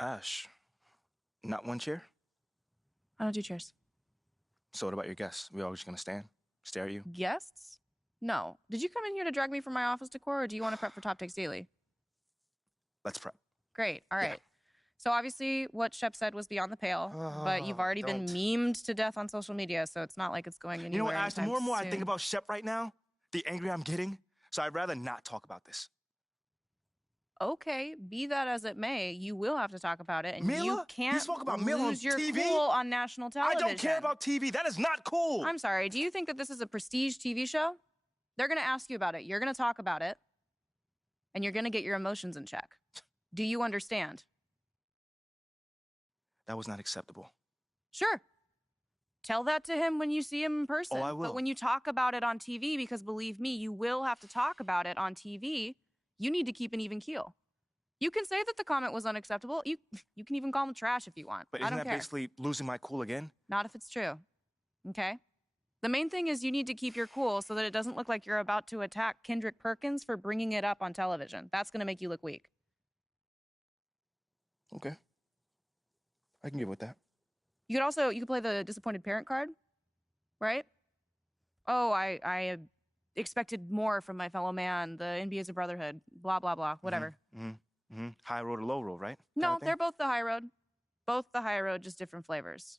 Ash, not one chair? I don't do chairs. So what about your guests? We all just gonna stand, stare at you? Guests? No. Did you come in here to drag me from my office decor, or do you want to prep for Top Takes Daily? Let's prep. Great. All right. So obviously what Shep said was beyond the pale, but you've already been memed to death on social media, so it's not like it's going anywhere. You know what, Ash, the more and more soon. I think about Shep right now, the angrier I'm getting. So I'd rather not talk about this. Okay, be that as it may, you will have to talk about it, and Mila? you can't talk about Mila lose on your TV? cool on national television. I don't care about TV. That is not cool. I'm sorry. Do you think that this is a prestige TV show? They're going to ask you about it. You're going to talk about it, and you're going to get your emotions in check. Do you understand? That was not acceptable. Sure. Tell that to him when you see him in person. Oh, I will. But when you talk about it on TV, because believe me, you will have to talk about it on TV, you need to keep an even keel. You can say that the comment was unacceptable. You can even call him trash if you want. But I isn't don't that care. basically losing my cool again? Not if it's true. Okay? The main thing is you need to keep your cool so that it doesn't look like you're about to attack Kendrick Perkins for bringing it up on television. That's going to make you look weak. Okay. I can get with that. You could play the disappointed parent card, right? Oh, I expected more from my fellow man. The NBA is a brotherhood. Blah, blah, blah. Whatever. High road or low road, right? No, they're both the high road. Both the high road, just different flavors.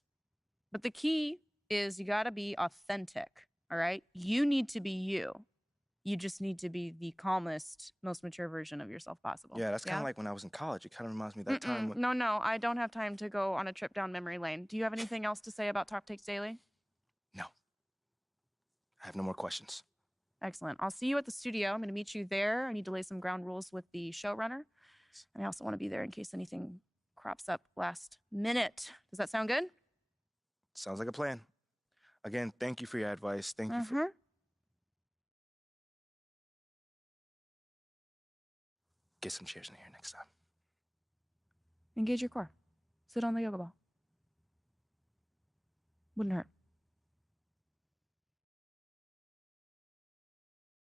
But the key is you got to be authentic, all right? You need to be you. You just need to be the calmest, most mature version of yourself possible. Yeah, that's kind of like when I was in college. It kind of reminds me of that time. When... No, I don't have time to go on a trip down memory lane. Do you have anything else to say about Top Takes Daily? No. I have no more questions. Excellent. I'll see you at the studio. I'm going to meet you there. I need to lay some ground rules with the showrunner. And I also want to be there in case anything crops up last minute. Does that sound good? Sounds like a plan. Again, thank you for your advice. Thank you for... Get some chairs in here next time. Engage your core. Sit on the yoga ball. Wouldn't hurt.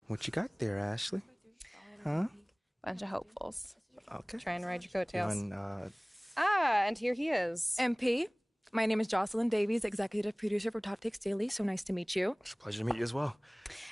What you got there, Ashley? Huh? Bunch of hopefuls. Okay. Try and ride your coattails. And here he is. MP, my name is Jocelyn Davies, executive producer for Top Takes Daily. So nice to meet you. It's a pleasure to meet you as well.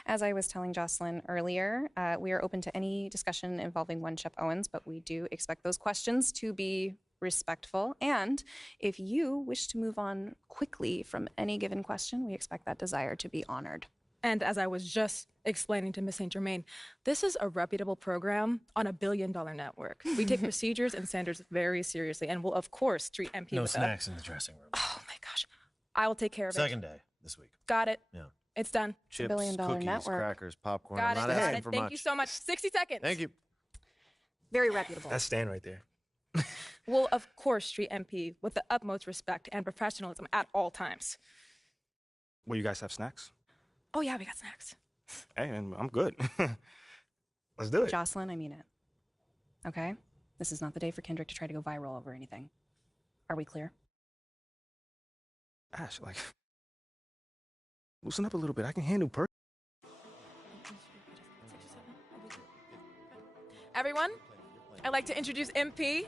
As I was telling Jocelyn earlier, we are open to any discussion involving one Shep Owens, but we do expect those questions to be respectful. And if you wish to move on quickly from any given question, we expect that desire to be honored. And as I was just explaining to Ms. St. Germain, this is a reputable program on a billion-dollar network. We take procedures and standards very seriously and will, of course, treat MP No with snacks in the dressing room. Oh, my gosh. I will take care of it. Second day this week. Got it. Yeah. It's done. Chips, billion-dollar cookies, network. crackers, popcorn. Got I'm it. not Got asking it. for Thank much. you so much. 60 seconds. Thank you. Very reputable. That's Stan right there. We'll, of course, treat MP with the utmost respect and professionalism at all times. Will you guys have snacks? Oh, yeah, we got snacks. Hey, man, I'm good. Let's do it. Jocelyn, I mean it. Okay? This is not the day for Kendrick to try to go viral over anything. Are we clear? Ash, like, loosen up a little bit. I can handle Everyone, I'd like to introduce MP.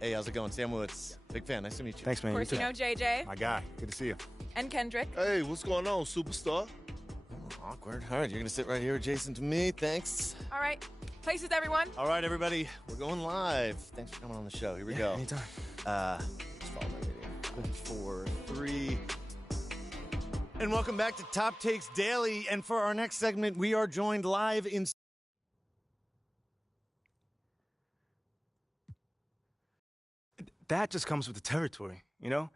Hey, how's it going? Sam Woods. Big fan. Nice to meet you. Thanks, man. Of course, you know JJ My guy. Good to see you. and Kendrick. Hey, what's going on, superstar? Awkward. All right, you're going to sit right here adjacent to me. Thanks. All right, places, everyone. All right, everybody. We're going live. Thanks for coming on the show. Here we go. Anytime. Just follow my video. 4, 3. And welcome back to Top Takes Daily. And for our next segment, we are joined live in... That just comes with the territory, you know?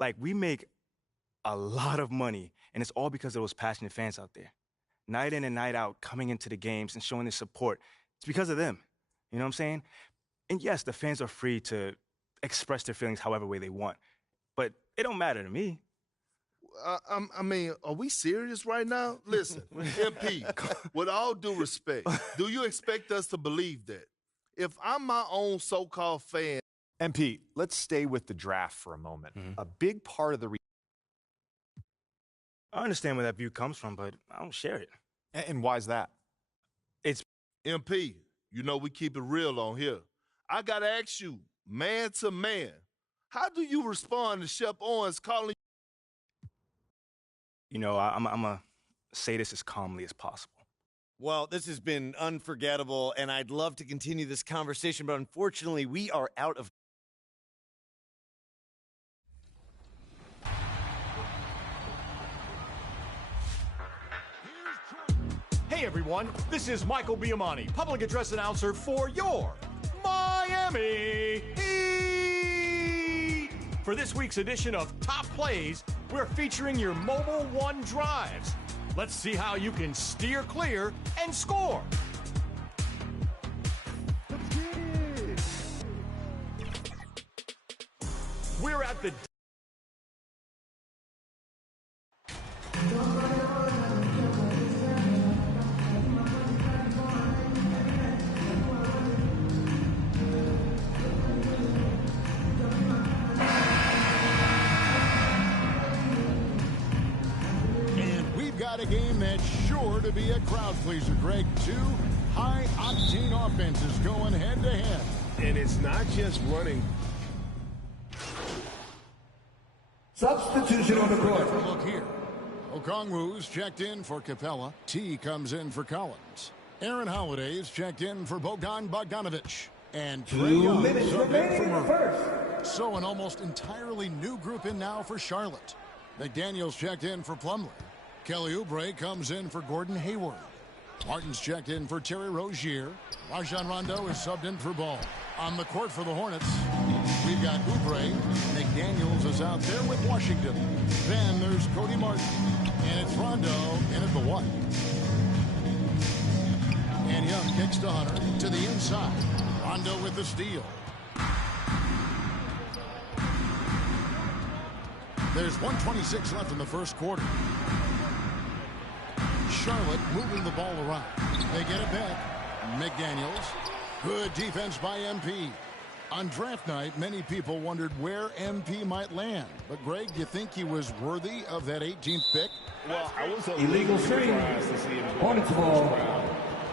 Like, we make a lot of money, and it's all because of those passionate fans out there. Night in and night out, coming into the games and showing their support. It's because of them. You know what I'm saying? And yes, the fans are free to express their feelings however way they want. But it don't matter to me. I mean, are we serious right now? Listen, MP, with all due respect, do you expect us to believe that? If I'm my own so-called fan, MP, let's stay with the draft for a moment. A big part of the I understand where that view comes from, but I don't share it. and why is that? It's MP, you know we keep it real on here. I got to ask you, man to man, how do you respond to Shep Owens calling? You know, I'm going to say this as calmly as possible. Well, this has been unforgettable, and I'd love to continue this conversation, but unfortunately, we are out of. Hey everyone, this is Michael Biamani, public address announcer for your Miami Heat. For this week's edition of Top Plays, we're featuring your Mobile One drives. Let's see how you can steer clear and score. Let's get it. We're at the got a game that's sure to be a crowd pleaser, Greg. Two high-octane offenses going head-to-head. And it's not just running. Substitution on the court. Look here. Okongwu's checked in for Capella. T comes in for Collins. Aaron Holiday's checked in for Bogan Bogdanovic. And 2 minutes remaining in the first. So an almost entirely new group in now for Charlotte. McDaniels checked in for Plumlee. Kelly Oubre comes in for Gordon Hayward. Martin's checked in for Terry Rozier. Rajon Rondo is subbed in for Ball. On the court for the Hornets, we've got Oubre. McDaniels is out there with Washington. Then there's Cody Martin. And it's Rondo in at the one. And Young kicks to Hunter to the inside. Rondo with the steal. There's 1:26 left in the first quarter. Charlotte moving the ball around. They get it back. McDaniels. Good defense by MP. On draft night, many people wondered where MP might land. But, Greg, do you think he was worthy of that 18th pick? Well, I was Illegal screen. surprised to see him go Hornets in the ball. first round,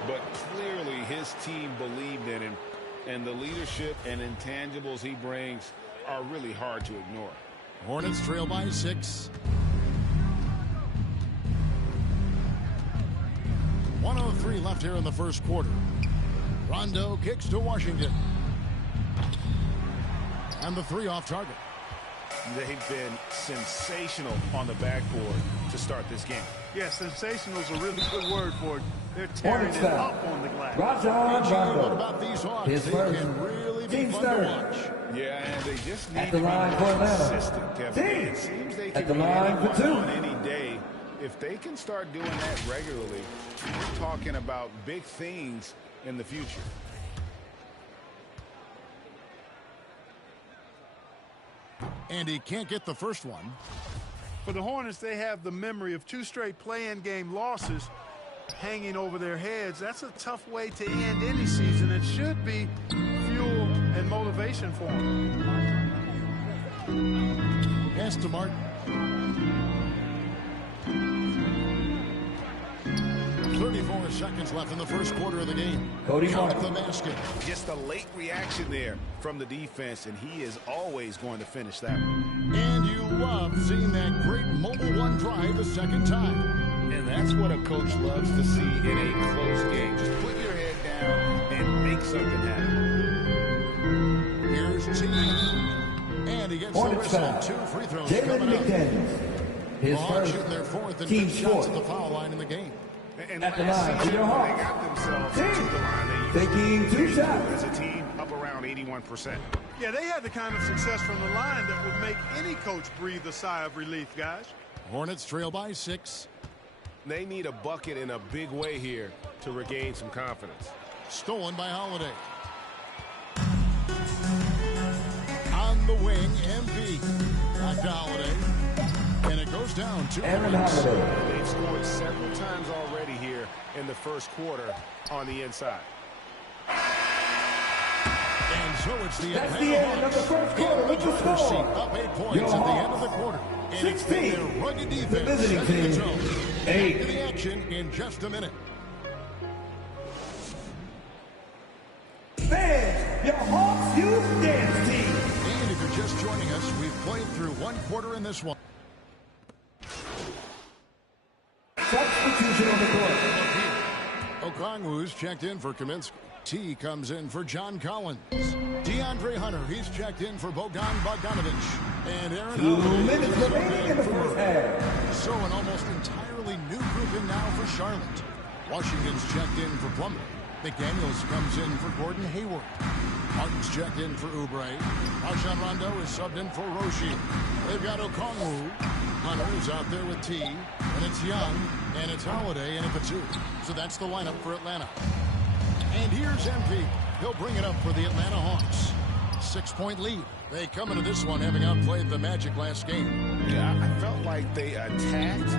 but clearly his team believed in him, and the leadership and intangibles he brings are really hard to ignore. Hornets trail by 6. 1:03 left here in the first quarter. Rondo kicks to Washington. And the three off target. They've been sensational on the backboard to start this game. Yeah, sensational is a really good word for it. They're tearing Hornets it foul. up on the glass. Rajon What Rondo. about these Hawks? His They first. can really be Team fun to third. watch. Yeah, and they just need At to the be line more for Atlanta. consistent, Kevin. Team. It seems they At can the be line for anyone two. on any day. If they can start doing that regularly, we're talking about big things in the future. And he can't get the first one. For the Hornets, they have the memory of 2 straight play-in game losses hanging over their heads. That's a tough way to end any season. It should be fuel and motivation for them. Pass to Martin. 34 seconds left in the first quarter of the game. Cody Count Martin. the basket. Just a late reaction there from the defense, and he is always going to finish that one. And you love seeing that great mobile one drive a second time. And that's what a coach loves to see in a close game. Just put your head down and make something happen. Here's T. And he gets Hornets the whistle. foul. 2 free throws Jalen coming up. McDaniels. His Hawks first. shooting their fourth and Team fifth shots at fourth. the foul line in the game. And At the last line for season, your when they Hawks. got themselves Team. to the line, they Taking 2 shots. as a team up around 81%. Yeah, they had the kind of success from the line that would make any coach breathe a sigh of relief, guys. Hornets trail by 6. They need a bucket in a big way here to regain some confidence. Stolen by Holiday. On the wing, MP. Back to Holiday. And it goes down 2 Aaron points. Holiday. They've scored several times already here in the first quarter on the inside. And so it's the That's Atlanta the end of the Hawks first quarter in with the the driver's score. seat, up 8 points Your at the end of Hawks, the quarter. And it's been 16. their rugged The defense visiting setting the team, tone. 8. Back to the action in just a minute. Fans, your Hawks Youth Dance Team. And if you're just joining us, we've played through one quarter in this one. Substitution on the court. Okongwu's checked in for Kaminsky. T comes in for John Collins. DeAndre Hunter, he's checked in for Bogdan Bogdanovic. And Aaron 2 Holiday minutes is remaining in the first half. So an almost entirely new group in now for Charlotte. Washington's checked in for Plumlee. McDaniels comes in for Gordon Hayward. Martin's checked in for Oubre. Rajon Rondo is subbed in for Rozier. They've got Okongwu. Hunter is out there with T. And it's Young. And it's Holiday in at the 2. So that's the lineup for Atlanta. And here's MP. He'll bring it up for the Atlanta Hawks. 6-point lead. They come into this one having outplayed the Magic last game. Yeah, I felt like they attacked,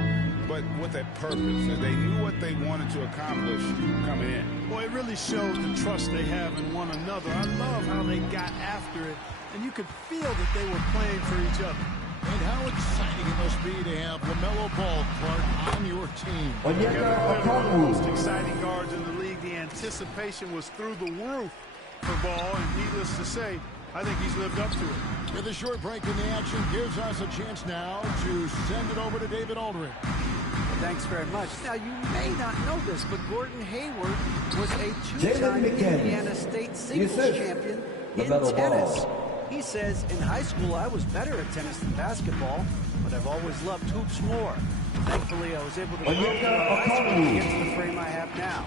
but with a purpose. They knew what they wanted to accomplish coming in. Boy, it really shows the trust they have in one another. I love how they got after it, and you could feel that they were playing for each other. And how exciting it must be to have LaMelo Ball, Clark, on your team. One of the most exciting guards in the league. The anticipation was through the roof for Ball, and needless to say, I think he's lived up to it. With a short break in the action gives us a chance now to send it over to David Aldridge. Thanks very much. Now, you may not know this, but Gordon Hayward was a two-time Indiana State singles champion in tennis. He says, in high school, I was better at tennis than basketball, but I've always loved hoops more. Thankfully, I was able to grow from high school to get to the frame I have now.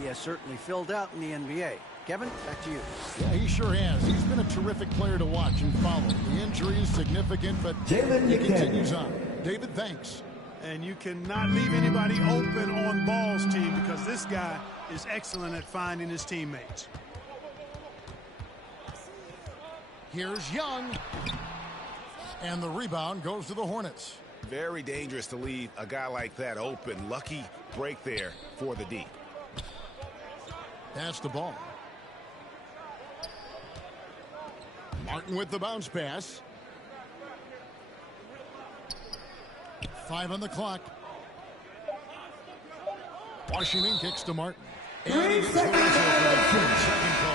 He has certainly filled out in the NBA. Kevin, back to you. Yeah, he sure has. He's been a terrific player to watch and follow. The injury is significant, but he continues on. David, thanks. And you cannot leave anybody open on Ball's team because this guy is excellent at finding his teammates. Here's Young. And the rebound goes to the Hornets. Very dangerous to leave a guy like that open. Lucky break there for the D. Pass the ball. Martin with the bounce pass. 5 on the clock. Washington kicks to Martin. 3 seconds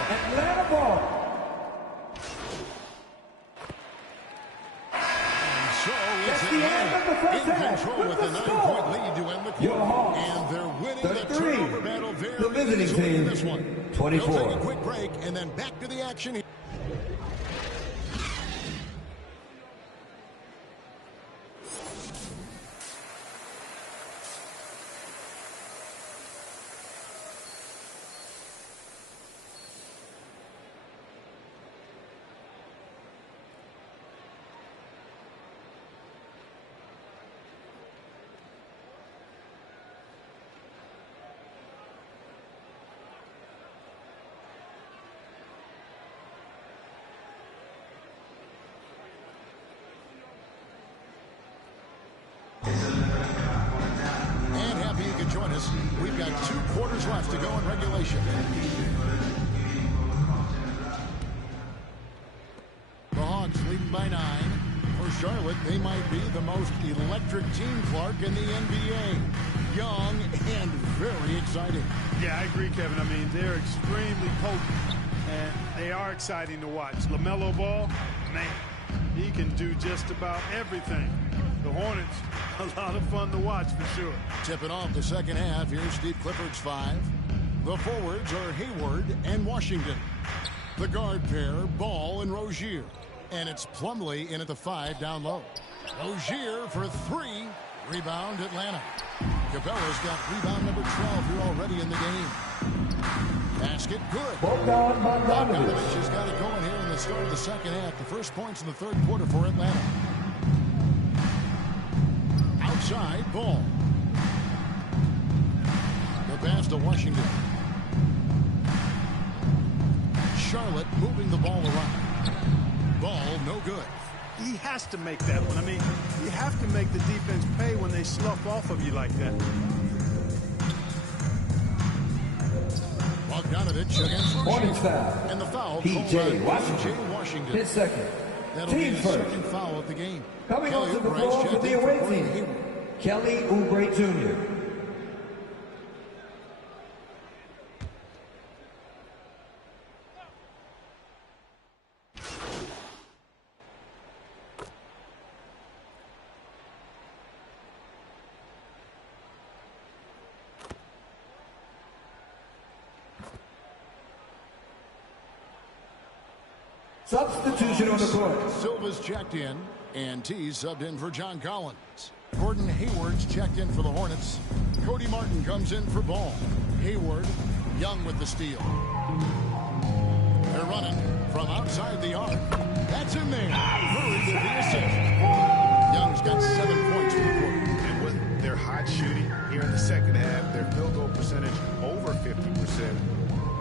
Atlanta ball. So it's Atlanta in control with a 9-point lead to end the quarter. And they're winning the turnover battle very easily in this one. 24. They'll take a quick break and then back to the action. Join us. We've got 2 quarters left to go in regulation. The Hawks leading by 9. For Charlotte, they might be the most electric team, Clark, in the NBA. Young and very exciting. Yeah, I agree, Kevin. I mean, they're extremely potent, and they are exciting to watch. LaMelo Ball, man, he can do just about everything. The Hornets, a lot of fun to watch for sure. Tipping off the second half, here's Steve Clifford's 5. The forwards are Hayward and Washington. The guard pair, Ball and Rozier. And it's Plumlee in at the 5 down low. Rozier for 3. Rebound Atlanta. Cabela's got rebound number 12 here already in the game. Basket good. Bogdanovic has got it going here in the start of the second half. The first points in the third quarter for Atlanta. Outside, Ball. The pass to Washington. Charlotte moving the ball around. Ball, no good. He has to make that one. I mean, you have to make the defense pay when they slough off of you like that. Bogdanovic against Warning foul. And the foul P.J. Washington. His second. That'll Team be his first. second foul of the game. Coming onto the floor for the away team, Kelly Oubre Jr. Substitution on the court. Silva's checked in, and T subbed in for John Collins. Gordon Hayward's checked in for the Hornets. Cody Martin comes in for Ball. Hayward, Young with the steal. They're running from outside the arc. That's in there. Murray with the assist. Young's got 7 points for the quarter. And with their hot shooting here in the second half, their field goal percentage over 50%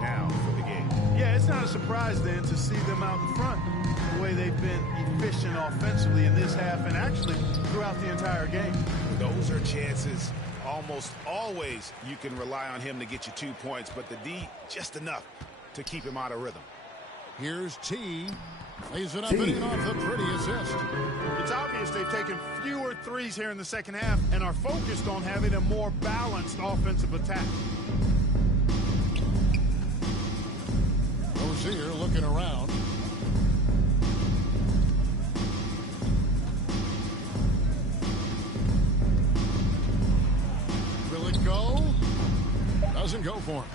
now for the game. Yeah, it's not a surprise then to see them out in front the way they've been efficient offensively in this half and actually throughout the entire game. Those are chances almost always you can rely on him to get you 2 points, but the D just enough to keep him out of rhythm. Here's T. Lays it up and in off the pretty assist. It's obvious they've taken fewer threes here in the second half and are focused on having a more balanced offensive attack. Rozier looking around. Will it go? Doesn't go for him.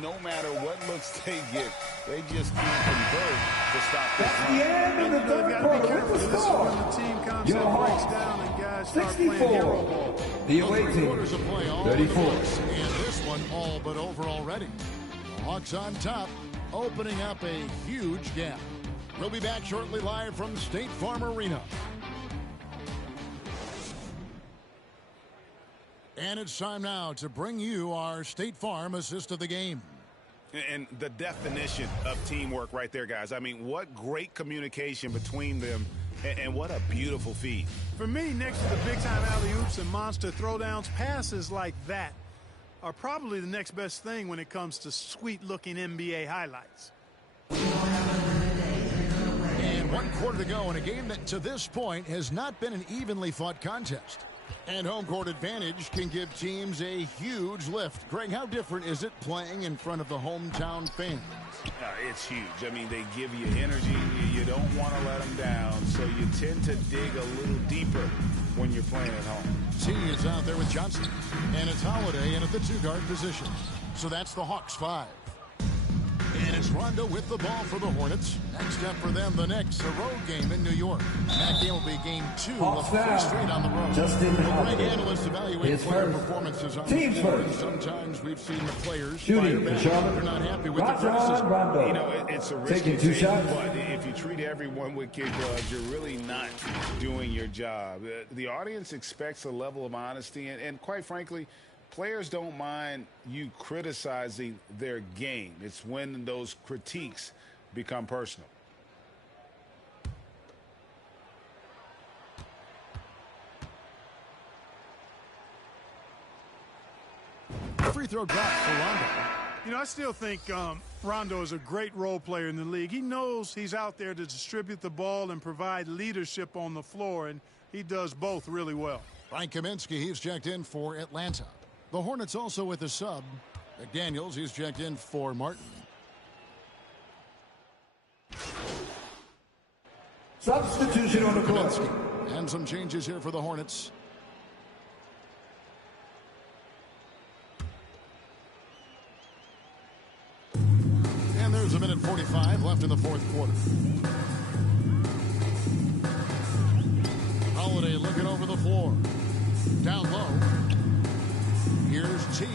No matter what looks they get, they just can't convert to stop this That's the end of the third quarter with the score. When the team concept Your breaks Hawks, down and guys start playing hero ball. 64. The away team, Quarters of play all 34. And this one all but over already. The Hawks on top, opening up a huge gap. We'll be back shortly live from State Farm Arena. And it's time now to bring you our State Farm assist of the game. And the definition of teamwork right there, guys. I mean, what great communication between them, and what a beautiful feed. For me, next to the big-time alley-oops and monster throwdowns, passes like that are probably the next best thing when it comes to sweet-looking NBA highlights. And 1 quarter to go in a game that to this point has not been an evenly fought contest. And home court advantage can give teams a huge lift. Greg, how different is it playing in front of the hometown fans? It's huge. I mean, they give you energy. You don't want to let them down, so you tend to dig a little deeper when you're playing at home. T is out there with Johnson, and it's Holiday in at the two-guard position. So that's the Hawks 5. And it's Rondo with the ball for the Hornets. Next up for them, the Knicks, a road game in New York. That game will be game 2 of 3 straight on the road. Greg, analysts evaluate player performances on the floor, and sometimes we've seen the players fire back. They're not happy with the criticism. You know, it's a risky thing, but if you treat everyone with kid gloves, you're really not doing your job. The audience expects a level of honesty, and quite frankly, players don't mind you criticizing their game. It's when those critiques become personal. Free throw drop for Rondo. You know, I still think Rondo is a great role player in the league. He knows he's out there to distribute the ball and provide leadership on the floor, and he does both really well. Frank Kaminsky, he's checked in for Atlanta. The Hornets also with a sub. McDaniels, he's checked in for Martin. Substitution on the court. And some changes here for the Hornets. And there's a minute 45 left in the fourth quarter. Holiday looking over the floor. Down low. Here's T.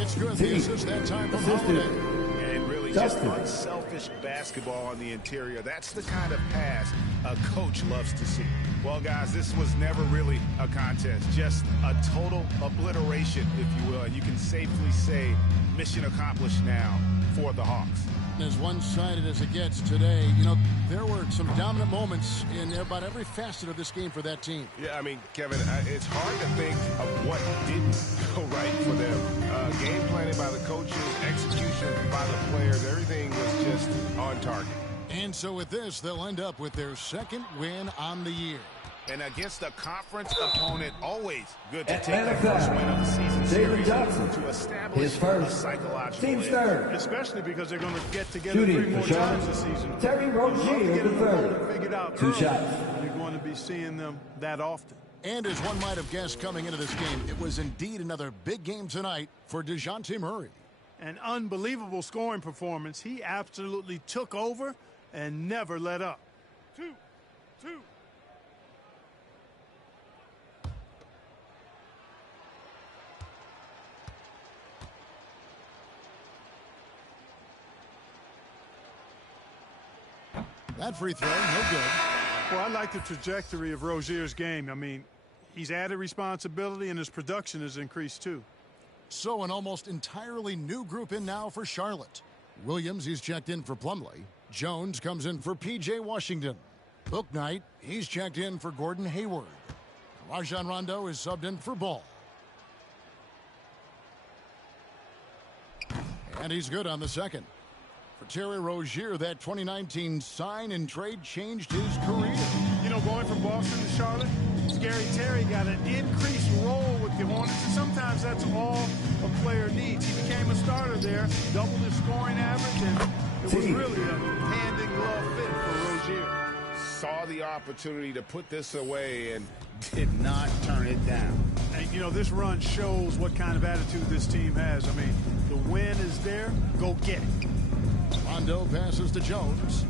It's good. The assist that time from Holiday. And really just unselfish basketball on the interior. That's the kind of pass a coach loves to see. Well, guys, this was never really a contest. Just a total obliteration, if you will. And you can safely say mission accomplished now for the Hawks. As one-sided as it gets today, you know, there were some dominant moments in about every facet of this game for that team. Yeah, I mean, Kevin, it's hard to think of what didn't go right for them. Game planning by the coaches, execution by the players, everything was just on target. And so with this, they'll end up with their second win on the year. And against a conference opponent, always good to take the first win of the season series to establish his first a psychological team's third. Especially because they're going to get together Shooting 3 more for times this season. Terry Rozier, the third. Figured out 2 early. shots. You're going to be seeing them that often. And as one might have guessed coming into this game, it was indeed another big game tonight for DeJounte Murray. An unbelievable scoring performance. He absolutely took over and never let up. 2-2. That free throw, no good. Well, I like the trajectory of Rozier's game. I mean, he's added responsibility and his production has increased too. So an almost entirely new group in now for Charlotte. Williams, he's checked in for Plumlee. Jones comes in for P.J. Washington. Booknight, he's checked in for Gordon Hayward. Rajon Rondo is subbed in for Ball. And he's good on the second. For Terry Rozier, that 2019 sign and trade changed his career. You know, going from Boston to Charlotte, Scary Terry got an increased role with the Hornets, and sometimes that's all a player needs. He became a starter there, doubled his scoring average, and it was really a hand-in-glove fit for Rozier. Saw the opportunity to put this away and did not turn it down. And, you know, this run shows what kind of attitude this team has. I mean, the win is there, go get it. Rondo passes to Jones.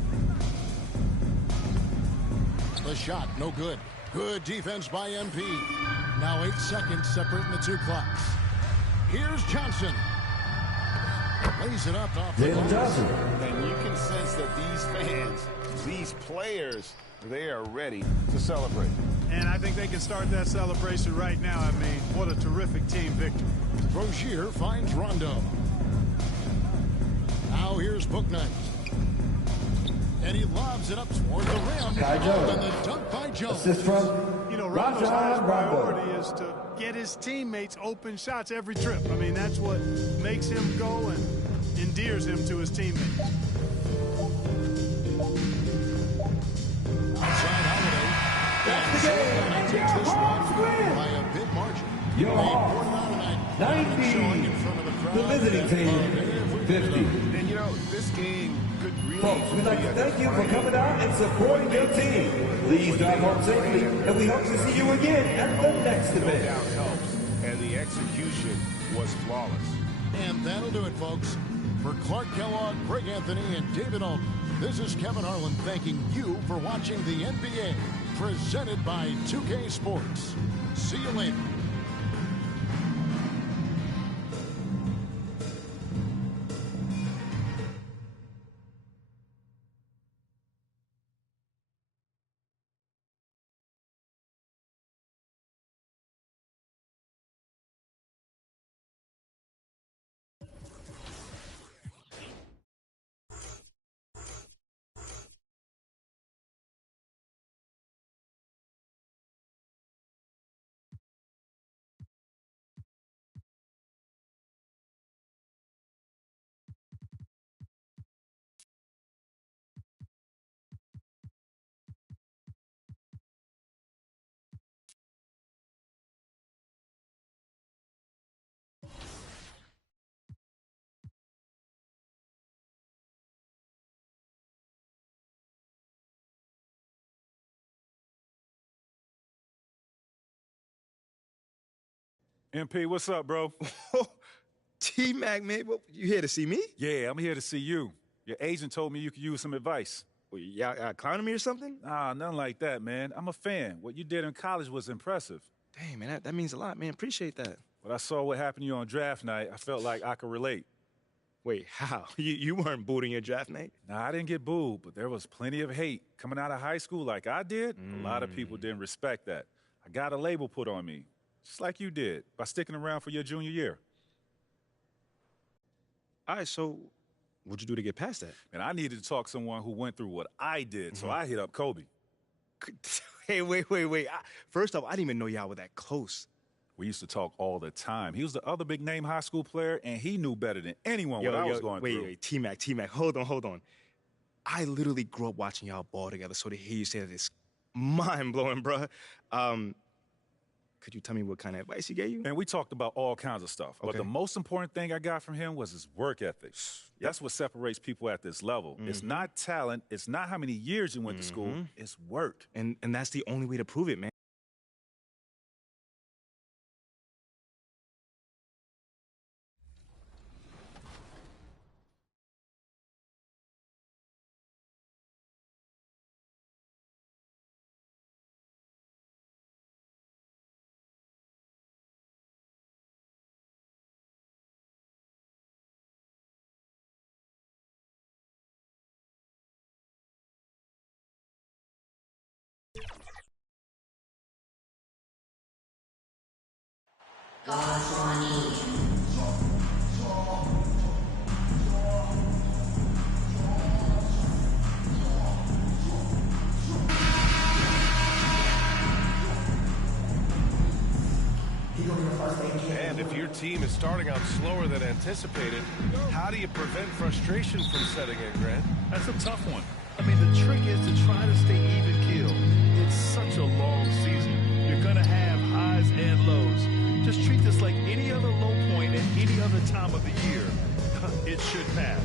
The shot, no good. Good defense by MP. Now 8 seconds separating the two clocks. Here's Johnson. Lays it up off the Johnson. And you can sense that these fans, these players, they are ready to celebrate. And I think they can start that celebration right now. I mean, what a terrific team victory. Rozier finds Rondo. Now here's Booknight. And he lobs it up toward the rim. Kai Jones. And the dunk by Jones. Assist from You know, Rondo's highest Rajon priority Rondo. is to get his teammates open shots every trip. I mean, that's what makes him go and endears him to his teammates. Outside Holiday. That's the game. Takes this one by a big margin. Your Hawks, 90. The visiting team, 50. And you know, this game could really... Folks, we'd like to thank you for coming out and supporting your team. Please drive home safely, and we hope to see you again at the next No event. doubt helps, and the execution was flawless. And that'll do it, folks. For Clark Kellogg, Greg Anthony, and David Alton, this is Kevin Harlan thanking you for watching the NBA, presented by 2K Sports. See you later. MP, what's up, bro? T-Mac, man, you here to see me? Yeah, I'm here to see you. Your agent told me you could use some advice. Well, y'all clowning me or something? Nah, nothing like that, man. I'm a fan. What you did in college was impressive. Dang, man, that means a lot, man. Appreciate that. But I saw what happened to you on draft night. I felt like I could relate. Wait, how? You weren't booed in your draft night? Nah, I didn't get booed, but there was plenty of hate. Coming out of high school like I did, a lot of people didn't respect that. I got a label put on me, just like you did, by sticking around for your junior year. All right, so what'd you do to get past that? And I needed to talk to someone who went through what I did, so I hit up Kobe. Hey, wait. First off, I didn't even know y'all were that close. We used to talk all the time. He was the other big-name high school player, and he knew better than anyone what I was going through. Wait, T-Mac, hold on. I literally grew up watching y'all ball together, so to hear you say that is mind-blowing, bruh. Could you tell me what kind of advice he gave you? And we talked about all kinds of stuff. Okay. But the most important thing I got from him was his work ethic. That's what separates people at this level. It's not talent. It's not how many years you went to school. It's work. And that's the only way to prove it, man. And if your team is starting out slower than anticipated, how do you prevent frustration from setting in, Grant? That's a tough one. I mean, the trick is to try to stay even keel. It's such a long season. You're going to have highs and lows. Just treat this like any other low point at any other time of the year. It should pass.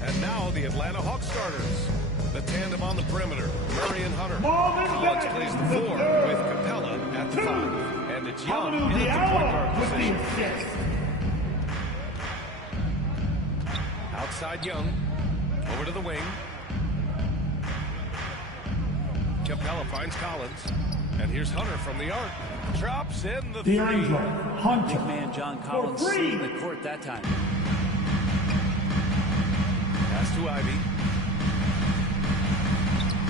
And now the Atlanta Hawks starters. The tandem on the perimeter, Murray and Hunter. Collins plays the 4 with Capella at the 5. And it's Young in at the point guard position. Outside Young, over to the wing. Capella finds Collins, and here's Hunter from the arc. Drops in the 3. Hunter. Big man John Collins seeing the court that time. Pass to Ivy.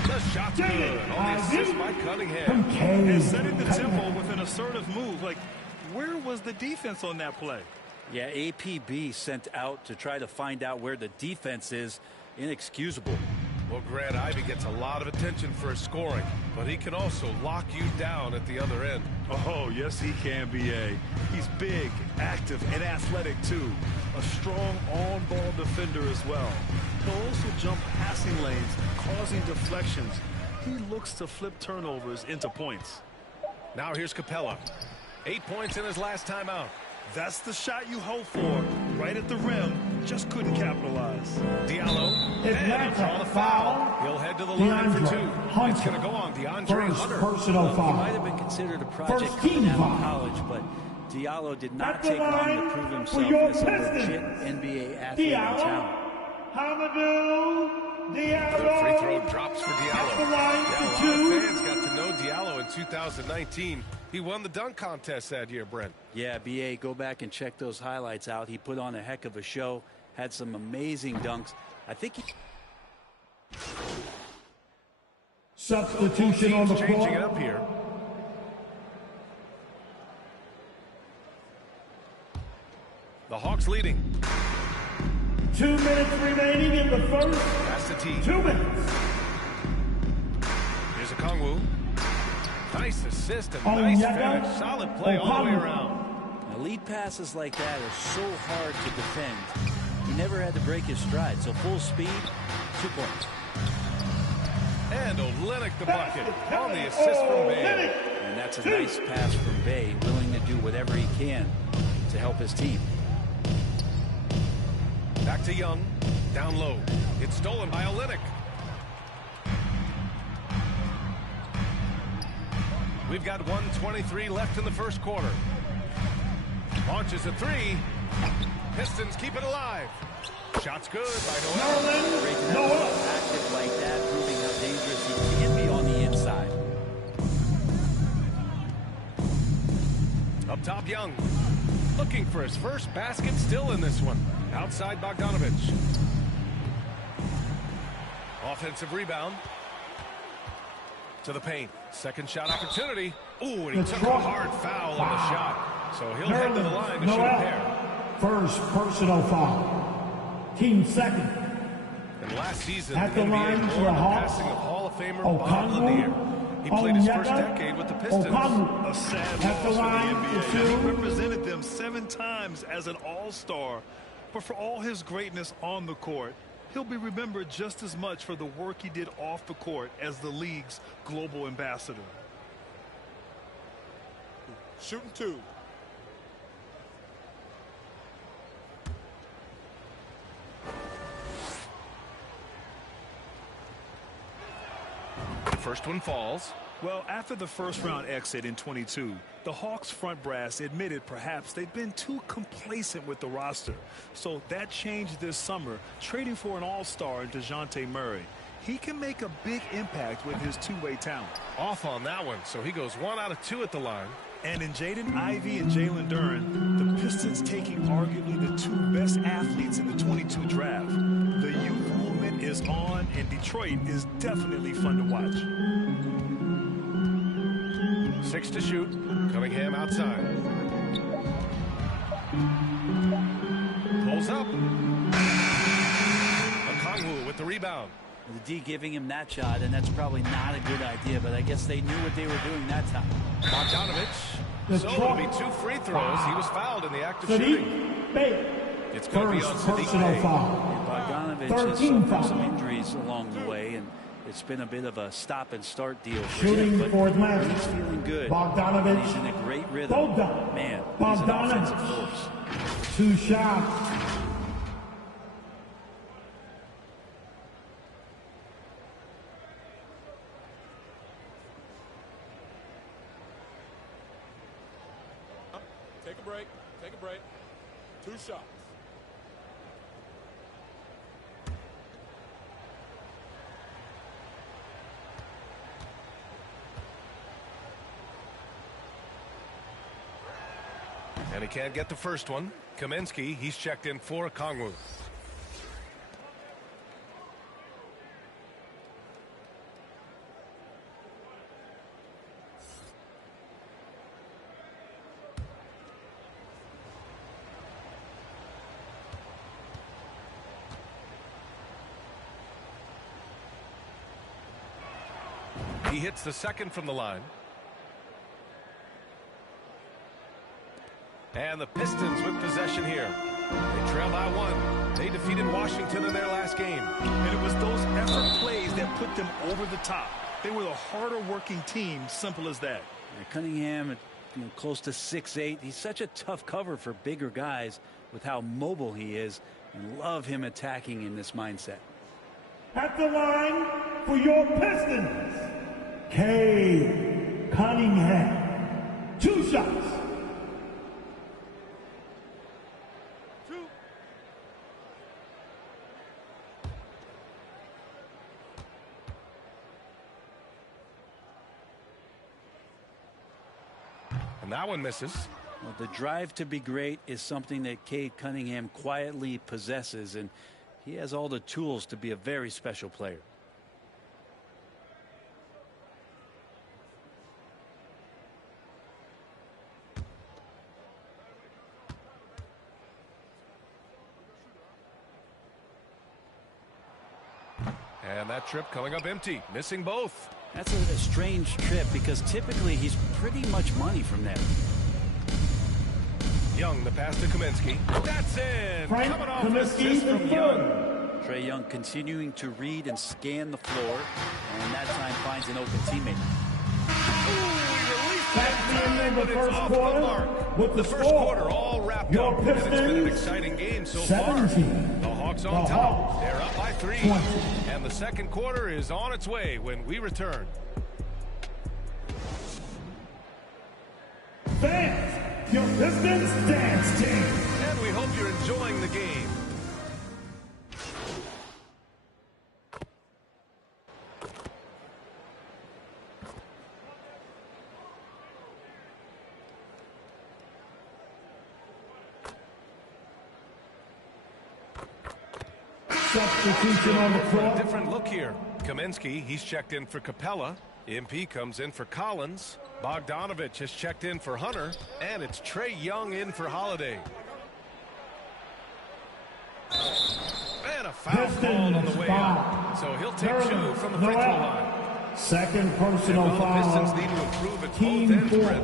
The shot's good on the assist by Cunningham. And setting the tempo with an assertive move. Like, where was the defense on that play? Yeah, APB sent out to try to find out where the defense is. Inexcusable. Well, Grant, Ivy gets a lot of attention for his scoring, but he can also lock you down at the other end. Oh, yes, he can, B.A. He's big, active, and athletic, too. A strong on-ball defender as well. He'll also jump passing lanes, causing deflections. He looks to flip turnovers into points. Now here's Capella. 8 points in his last time out. That's the shot you hope for. Right at the rim. Just couldn't capitalize. Diallo. And draw the foul. He'll head to the line for 2. It's going to go on DeAndre Hunter. Personal foul. He might have been considered a project coming out of college, but Diallo did not take long to prove himself as a legit NBA athlete and talent. The free throw drops for Diallo. Yeah, a lot of fans got to know Diallo in 2019. He won the dunk contest that year, Brent. Yeah, BA, go back and check those highlights out. He put on a heck of a show, had some amazing dunks. I think he... Substitution on the changing floor. it up here. The Hawks leading. 2 minutes remaining in the first. That's the T. 2 minutes. Here's a Kongwu. Nice assist and nice finish. Solid play all the way around. Now, lead passes like that are so hard to defend. He never had to break his stride, so full speed, 2 points. And Olynyk the bucket on the assist from Bay. And that's a nice pass from Bay, willing to do whatever he can to help his team. Back to Young. Down low. It's stolen by Olynyk. We've got 1:23 left in the first quarter. Launches a 3. Pistons keep it alive. Shot's good by Noel. Great to have him active like that, proving how dangerous he can be on the inside. Up top, Young. Looking for his first basket still in this one. Outside Bogdanovich. Offensive rebound. To the paint. Second shot opportunity. Ooh, and he took a hard foul on the shot. So he'll head to the line to shoot a pair. First personal foul. Team second. And last season, At the the line NBA for wore the the Hawks. passing of Hall of Famer Bob Lanier. He played his first decade with the Pistons. A sad At the loss for the line NBA. for He two. represented them 7 times as an all-star. But for all his greatness on the court, he'll be remembered just as much for the work he did off the court as the league's global ambassador. Shooting 2. First one falls. Well, after the first-round exit in 22, the Hawks front brass admitted perhaps they'd been too complacent with the roster. So that changed this summer, trading for an all-star in DeJounte Murray. He can make a big impact with his two-way talent. Off on that one, so he goes 1 out of 2 at the line. And in Jaden Ivey and Jalen Duren, the Pistons taking arguably the 2 best athletes in the 22 draft. The youth movement is on, and Detroit is definitely fun to watch. 6 to shoot. Cunningham outside. up. Okongwu with the rebound. The D giving him that shot, and that's probably not a good idea, but I guess they knew what they were doing that time. Bogdanovich. So it'll be 2 free throws. He was fouled in the act of shooting. It's going to be on Sadiq Bey. Bogdanovich has suffered some injuries along the way, and it's been a bit of a stop-and-start deal for him, but he's feeling good. Bogdanovich. He's in a great rhythm. Man, he's an offensive force. 2 shots. Take a break. Take a break. 2 shots. And he can't get the first one. Kaminsky, he's checked in for Okongwu. He hits the second from the line. And the Pistons with possession here. They trail by 1. They defeated Washington in their last game. And it was those effort plays that put them over the top. They were the harder working team, simple as that. Cunningham, close to 6'8". He's such a tough cover for bigger guys with how mobile he is. And love him attacking in this mindset. At the line for your Pistons, Cade Cunningham. 2 shots. And that one misses. Well, the drive to be great is something that Cade Cunningham quietly possesses, and he has all the tools to be a very special player. And that trip coming up empty, missing both. That's a strange trip because typically he's pretty much money from there. Young, the pass to Kaminsky. That's in. Frank Coming off Kaminsky assist from Young. Trae Young continuing to read and scan the floor, and that time finds an open teammate. The first quarter with the first quarter all wrapped your up, and it's been an Pistons, exciting game so 17. far. The Hawks on top. They're up by 3. And the second quarter is on its way when we return. Fans, your Pistons dance team. And we hope you're enjoying the game. Substitution on the floor. A different look here. Kaminsky, he's checked in for Capella. MP comes in for Collins. Bogdanovich has checked in for Hunter. And it's Trae Young in for Holiday. And a foul called on the way out. So he'll take 2 from the free throw line. Second personal The foul. Pistons need to improve at both Team ends, 4. Brett.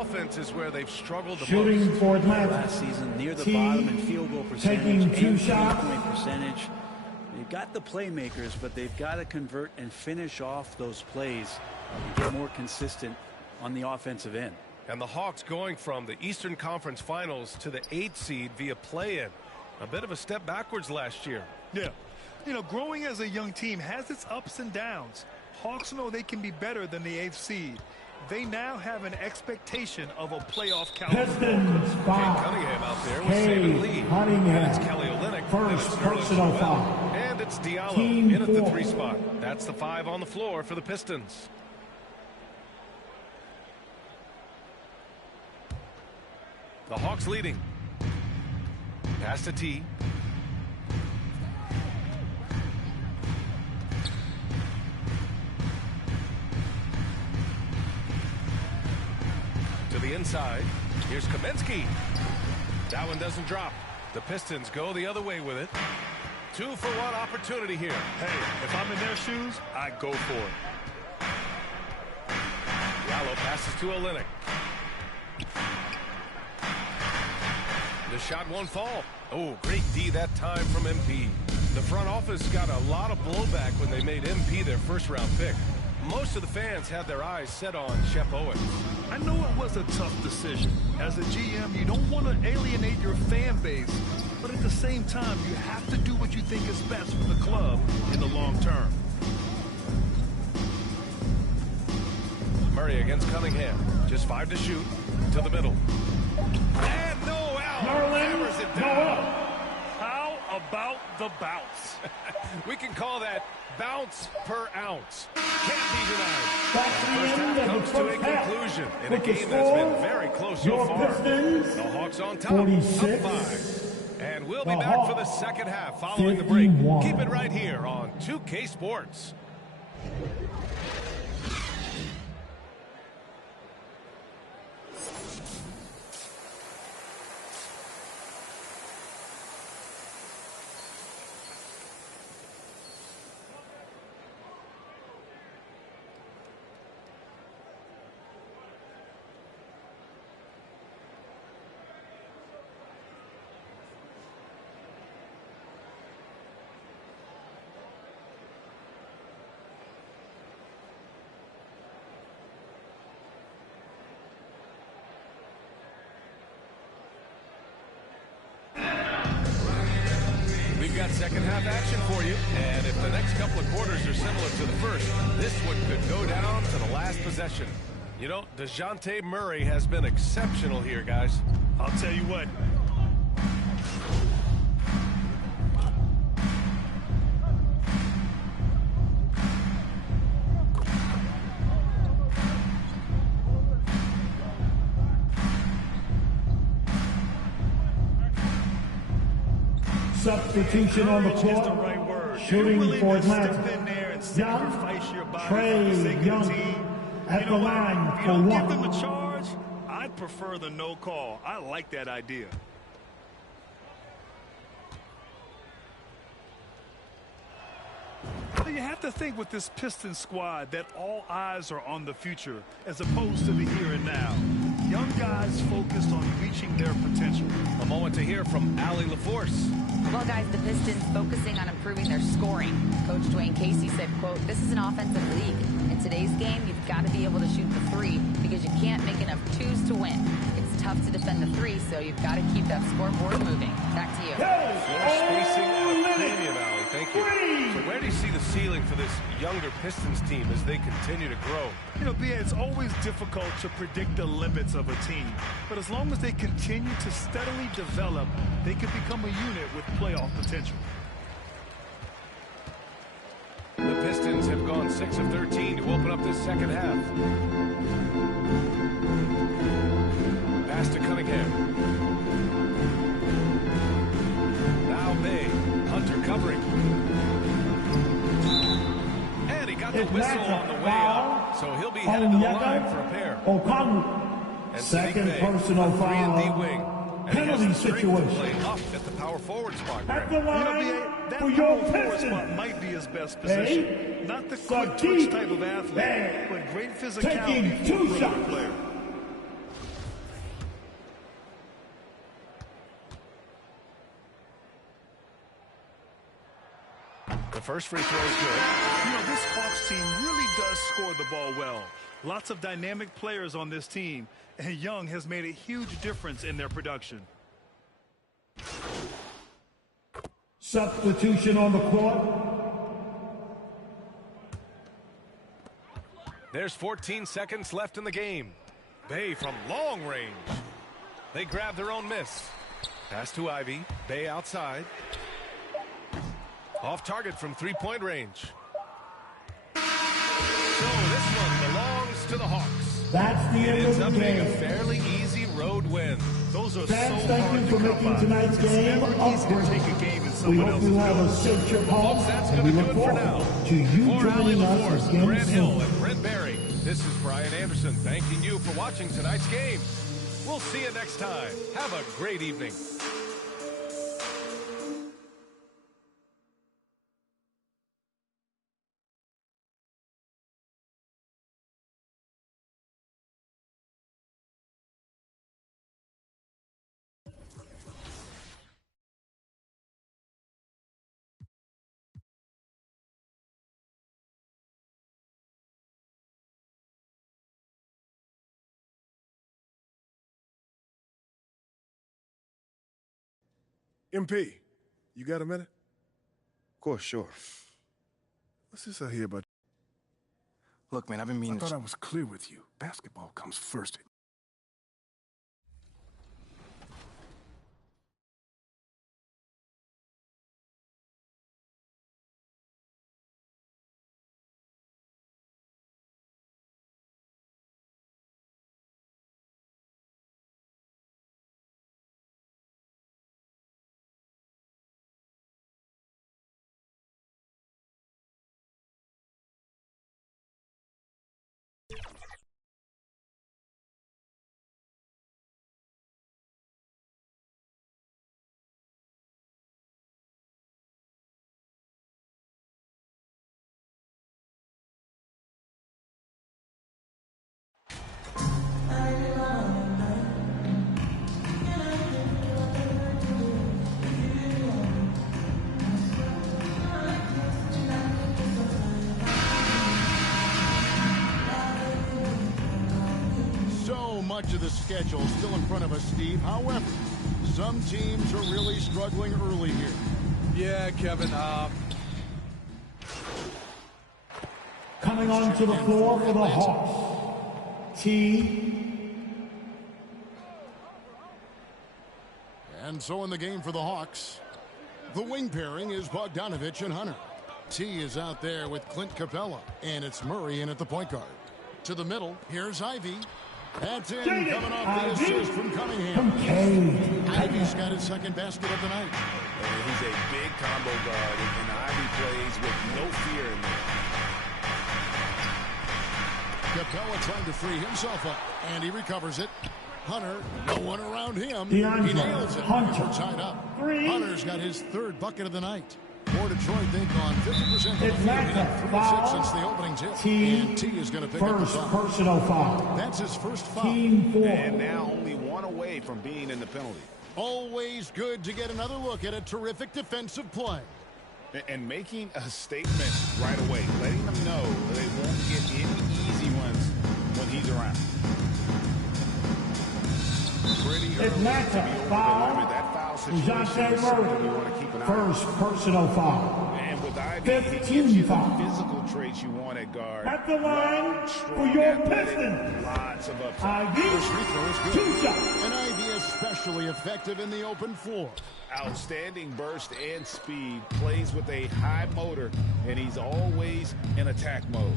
Offense is where they've struggled the Shooting most. for Atlanta. Last season near the Team bottom in field goal percentage taking and 2 shots. three-point percentage. They've got the playmakers, but they've got to convert and finish off those plays and get more consistent on the offensive end. And the Hawks going from the Eastern Conference Finals to the 8th seed via play-in. A bit of a step backwards last year. Yeah. You know, growing as a young team has its ups and downs. Hawks know they can be better than the 8th seed. They now have an expectation of a playoff caliber. Pistons foul. Cunningham out there with saving lead. Cunningham. And it's Kelly Olynyk. First And it's personal Nerlens foul. Noel. And it's Diallo Team in at the 4. 3 spot. That's the 5 on the floor for the Pistons. The Hawks leading. Pass to T. To the inside. Here's Kaminsky. That one doesn't drop. The Pistons go the other way with it. 2-for-1 opportunity here. Hey, if I'm in their shoes, I go for it. Diallo passes to Olynyk. The shot won't fall. Oh, great D that time from MP. The front office got a lot of blowback when they made MP their first-round pick. Most of the fans had their eyes set on Shep Owens. I know it was a tough decision. As a GM, you don't want to alienate your fan base, but at the same time, you have to do what you think is best for the club in the long term. Murray against Cunningham. Just 5 to shoot. To the middle. And no out. Hammers it down. How about the bounce? We can call that bounce per ounce. Can't be denied. That's First half comes to a conclusion in a game that's been very close so far. The Hawks on top, up 5. And we'll be back for the second half following the break. Keep it right here on 2K Sports. We've got second half action for you, and if the next couple of quarters are similar to the first, this one could go down to the last possession. You know, DeJounte Murray has been exceptional here, guys. I'll tell you what. Substitution on the court. The right word. Shooting for Atlanta. Step in there and sacrifice your body Trey for the sake of Young the team. at the line If you for don't one. give them a charge, I'd prefer the no call. I like that idea. You have to think with this Pistons squad that all eyes are on the future as opposed to the here and now. Young guys focused on reaching their potential. A moment to hear from Allie LaForce. Well, guys, the Pistons focusing on improving their scoring. Coach Dwayne Casey said, quote, "This is an offensive league. In today's game, you've got to be able to shoot the three because you can't make enough twos to win. It's tough to defend the three, so you've got to keep that scoreboard moving." Back to you. Floor spacing at a premium, Allie. Thank you. So where do you see the ceiling for this younger Pistons team as they continue to grow? You know, BA, it's always difficult to predict the limits of a team. But as long as they continue to steadily develop, they can become a unit with playoff potential. The Pistons have gone 6 of 13 to open up this second half. Pass to Cunningham. Now Bay. Hunter covering. And he got the whistle on the way out, so he'll be headed to the line for a pair. O'Connell. Second personal foul. Wing. Penalty situation. Play up at the power forward spot. At the line that for your power forward Pistons. spot might be his best position. Not the quick twitch type of athlete, but great physicality Taking for a 2 perimeter shots. player. The first free throw is good. You know, this Hawks team really does score the ball well. Lots of dynamic players on this team, and Young has made a huge difference in their production. Substitution on the court. There's 14 seconds left in the game. Bay from long range. They grab their own miss. Pass to Ivy. Bay outside. Off target from three-point range. So this one belongs to the Hawks. That's the It end ends of up the being a game. fairly easy road win. Those are Fans, so thank hard you to for come making by. tonight's It's game never easy to upgrade. take a game in We someone hope you have a else's safe trip home, Folks, that's and gonna we do look it for forward now. to you For Allie joining us LaForce, again Grant Hill, soon. and Brent Barry, this is Brian Anderson thanking you for watching tonight's game. We'll see you next time. Have a great evening. MP, you got a minute? Of course, sure. What's this I hear about? Look, man, I've been meaning I thought I was clear with you. Basketball comes first. Much of the schedule still in front of us, Steve. However, some teams are really struggling early here. Yeah, Kevin. Coming onto the floor for the Hawks, T. And so in the game for the Hawks, the wing pairing is Bogdanovich and Hunter. T is out there with Clint Capella, and it's Murray in at the point guard. To the middle, here's Ivy. That's in, coming off the assist from Cunningham. Ivy's got his second basket of the night. And he's a big combo guard, and Ivy plays with no fear in there. Capella trying to free himself up, and he recovers it. Hunter, no one around him. DeAndre He nails it. Hunter. We're tied up. Hunter's got his third bucket of the night. For Detroit, they've gone 50% of the field, hitting 3 of 6 since the opening tip. And T is going to pick up the First foul. personal foul. That's his first foul. Team 4. And now only one away from being in the penalty. Always good to get another look at a terrific defensive play. And making a statement right away, letting them know that they won't get any easy ones when he's around. Pretty early Atlanta foul. That foul situation Dejounte is something you Murray. want to keep an eye First on. personal foul. And with Ivy, 15 he gives you the foul. physical traits you want at guard. At the line Long, for strong, your athletic, Pistons. lots of upside. Ivy. First free throw is good. 2 shots. And Ivy especially effective in the open floor. Outstanding burst and speed, plays with a high motor, and he's always in attack mode.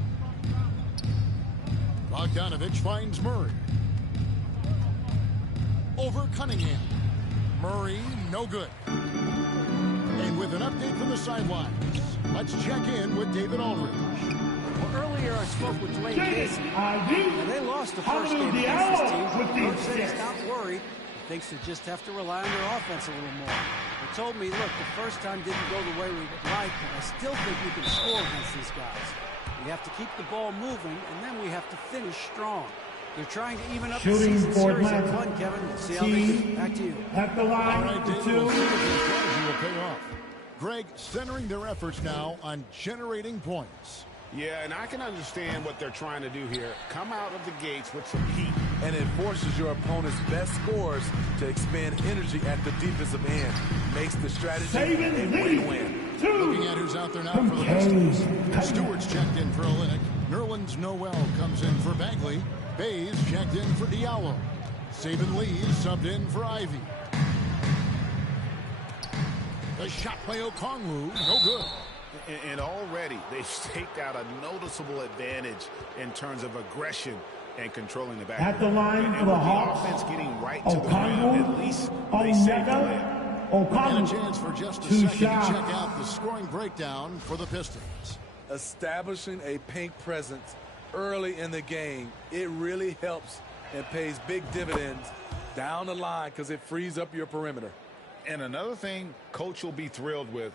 Bogdanovich finds Murray. Over Cunningham. Murray, no good. And with an update from the sidelines, let's check in with David Aldridge. Well, earlier I spoke with Dwayne Casey, Ivy. and they lost the first Hamidou game against this team. Diallo Coach said he's not worried. He thinks they just have to rely on their offense a little more. He told me, look, the first time didn't go the way we would like, but I still think we can score against these guys. We have to keep the ball moving, and then we have to finish strong. They're trying to even up the Shooting season for series at Atlanta. one, Kevin. We'll see how they do. Back to you. At the All line right, for David, 2. we'll see if this strategy will pay off. Greg, centering their efforts now on generating points. Yeah, and I can understand what they're trying to do here. Come out of the gates with some heat. And it forces your opponent's best scorers to expend energy at the defensive end. Makes the strategy Saving a lead. win-win. Looking at who's out there now for the Pistons. Stewart's checked in for Olynyk. Nerlens Noel comes in for Bagley. Bays checked in for Diallo. Saban Lee subbed in for Ivy. The shot by Okongwu, no good. And already they've staked out a noticeable advantage in terms of aggression and controlling the back. At the line and for the with Hawks, offense getting right to the rim, Okongwu, at least they saved the layup. And a chance for just a 2 second to shots. check out the scoring breakdown for the Pistons. Establishing a paint presence early in the game, it really helps and pays big dividends down the line because it frees up your perimeter. And another thing coach will be thrilled with,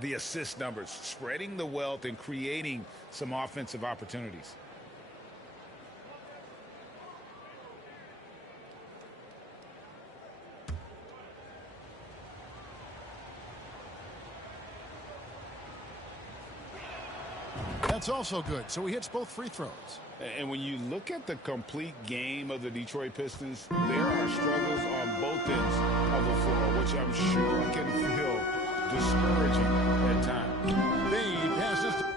the assist numbers, spreading the wealth and creating some offensive opportunities. That's also good, so he hits both free throws. And when you look at the complete game of the Detroit Pistons, there are struggles on both ends of the floor, which I'm sure can feel discouraging at times. Bade passes to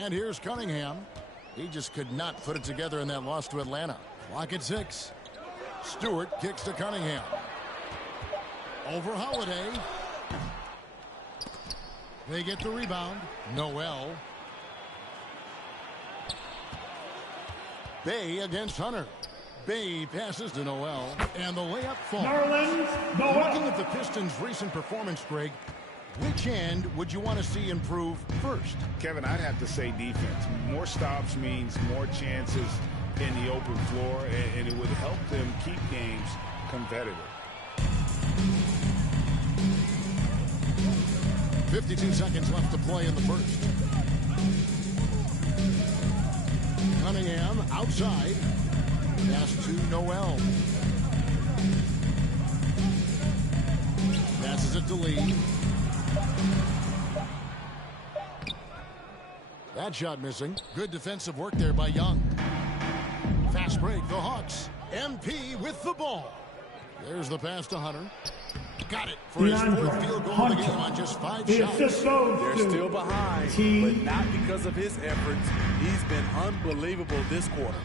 and here's Cunningham. He just could not put it together in that loss to Atlanta. Clock at 6. Stewart kicks to Cunningham. Over Holiday. They get the rebound. Noel. Bay against Hunter. Bay passes to Noel. And the layup falls. Looking at the Pistons' recent performance, Greg, which end would you want to see improve first? Kevin, I'd have to say defense. More stops means more chances in the open floor, and it would help them keep games competitive. 52 seconds left to play in the first. Cunningham outside. Pass to Noel. Passes it to Lee. That shot missing. Good defensive work there by Young. Fast break, the Hawks. MP with the ball. There's the pass to Hunter. Got it for his fourth field goal of the game on just 5 shots. They're still behind, but not because of his efforts. He's been unbelievable this quarter.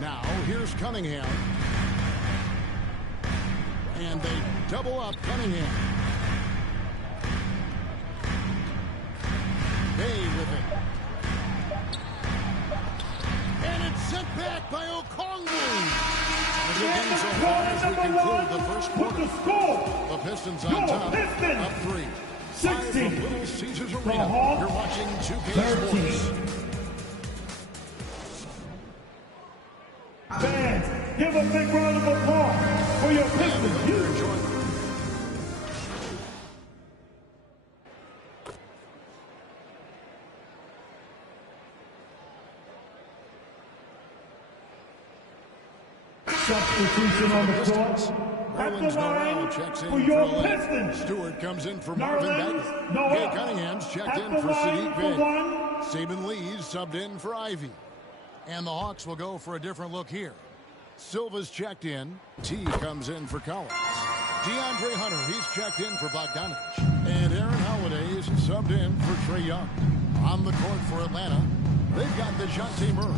Now, here's Cunningham. And they double up Cunningham. Bay with it. And it's sent back by Okongwu. As it gains so far as we conclude the first quarter. The Pistons on top, up 3. 16. From Little Caesars Arena. You're watching 2K Sports. Fans, give a big round of applause for your Pistons. Substitution on the court. At the line for your Pistons. Stewart comes in for Marvin Bagley. Jay Cunningham's checked in for Sadiq Bey. Saban Lee's subbed in for Ivy. And the Hawks will go for a different look here. Silva's checked in. T comes in for Collins. DeAndre Hunter, he's checked in for Bogdanovich. And Aaron Holiday is subbed in for Trae Young. On the court for Atlanta, they've got DeJounte Murray.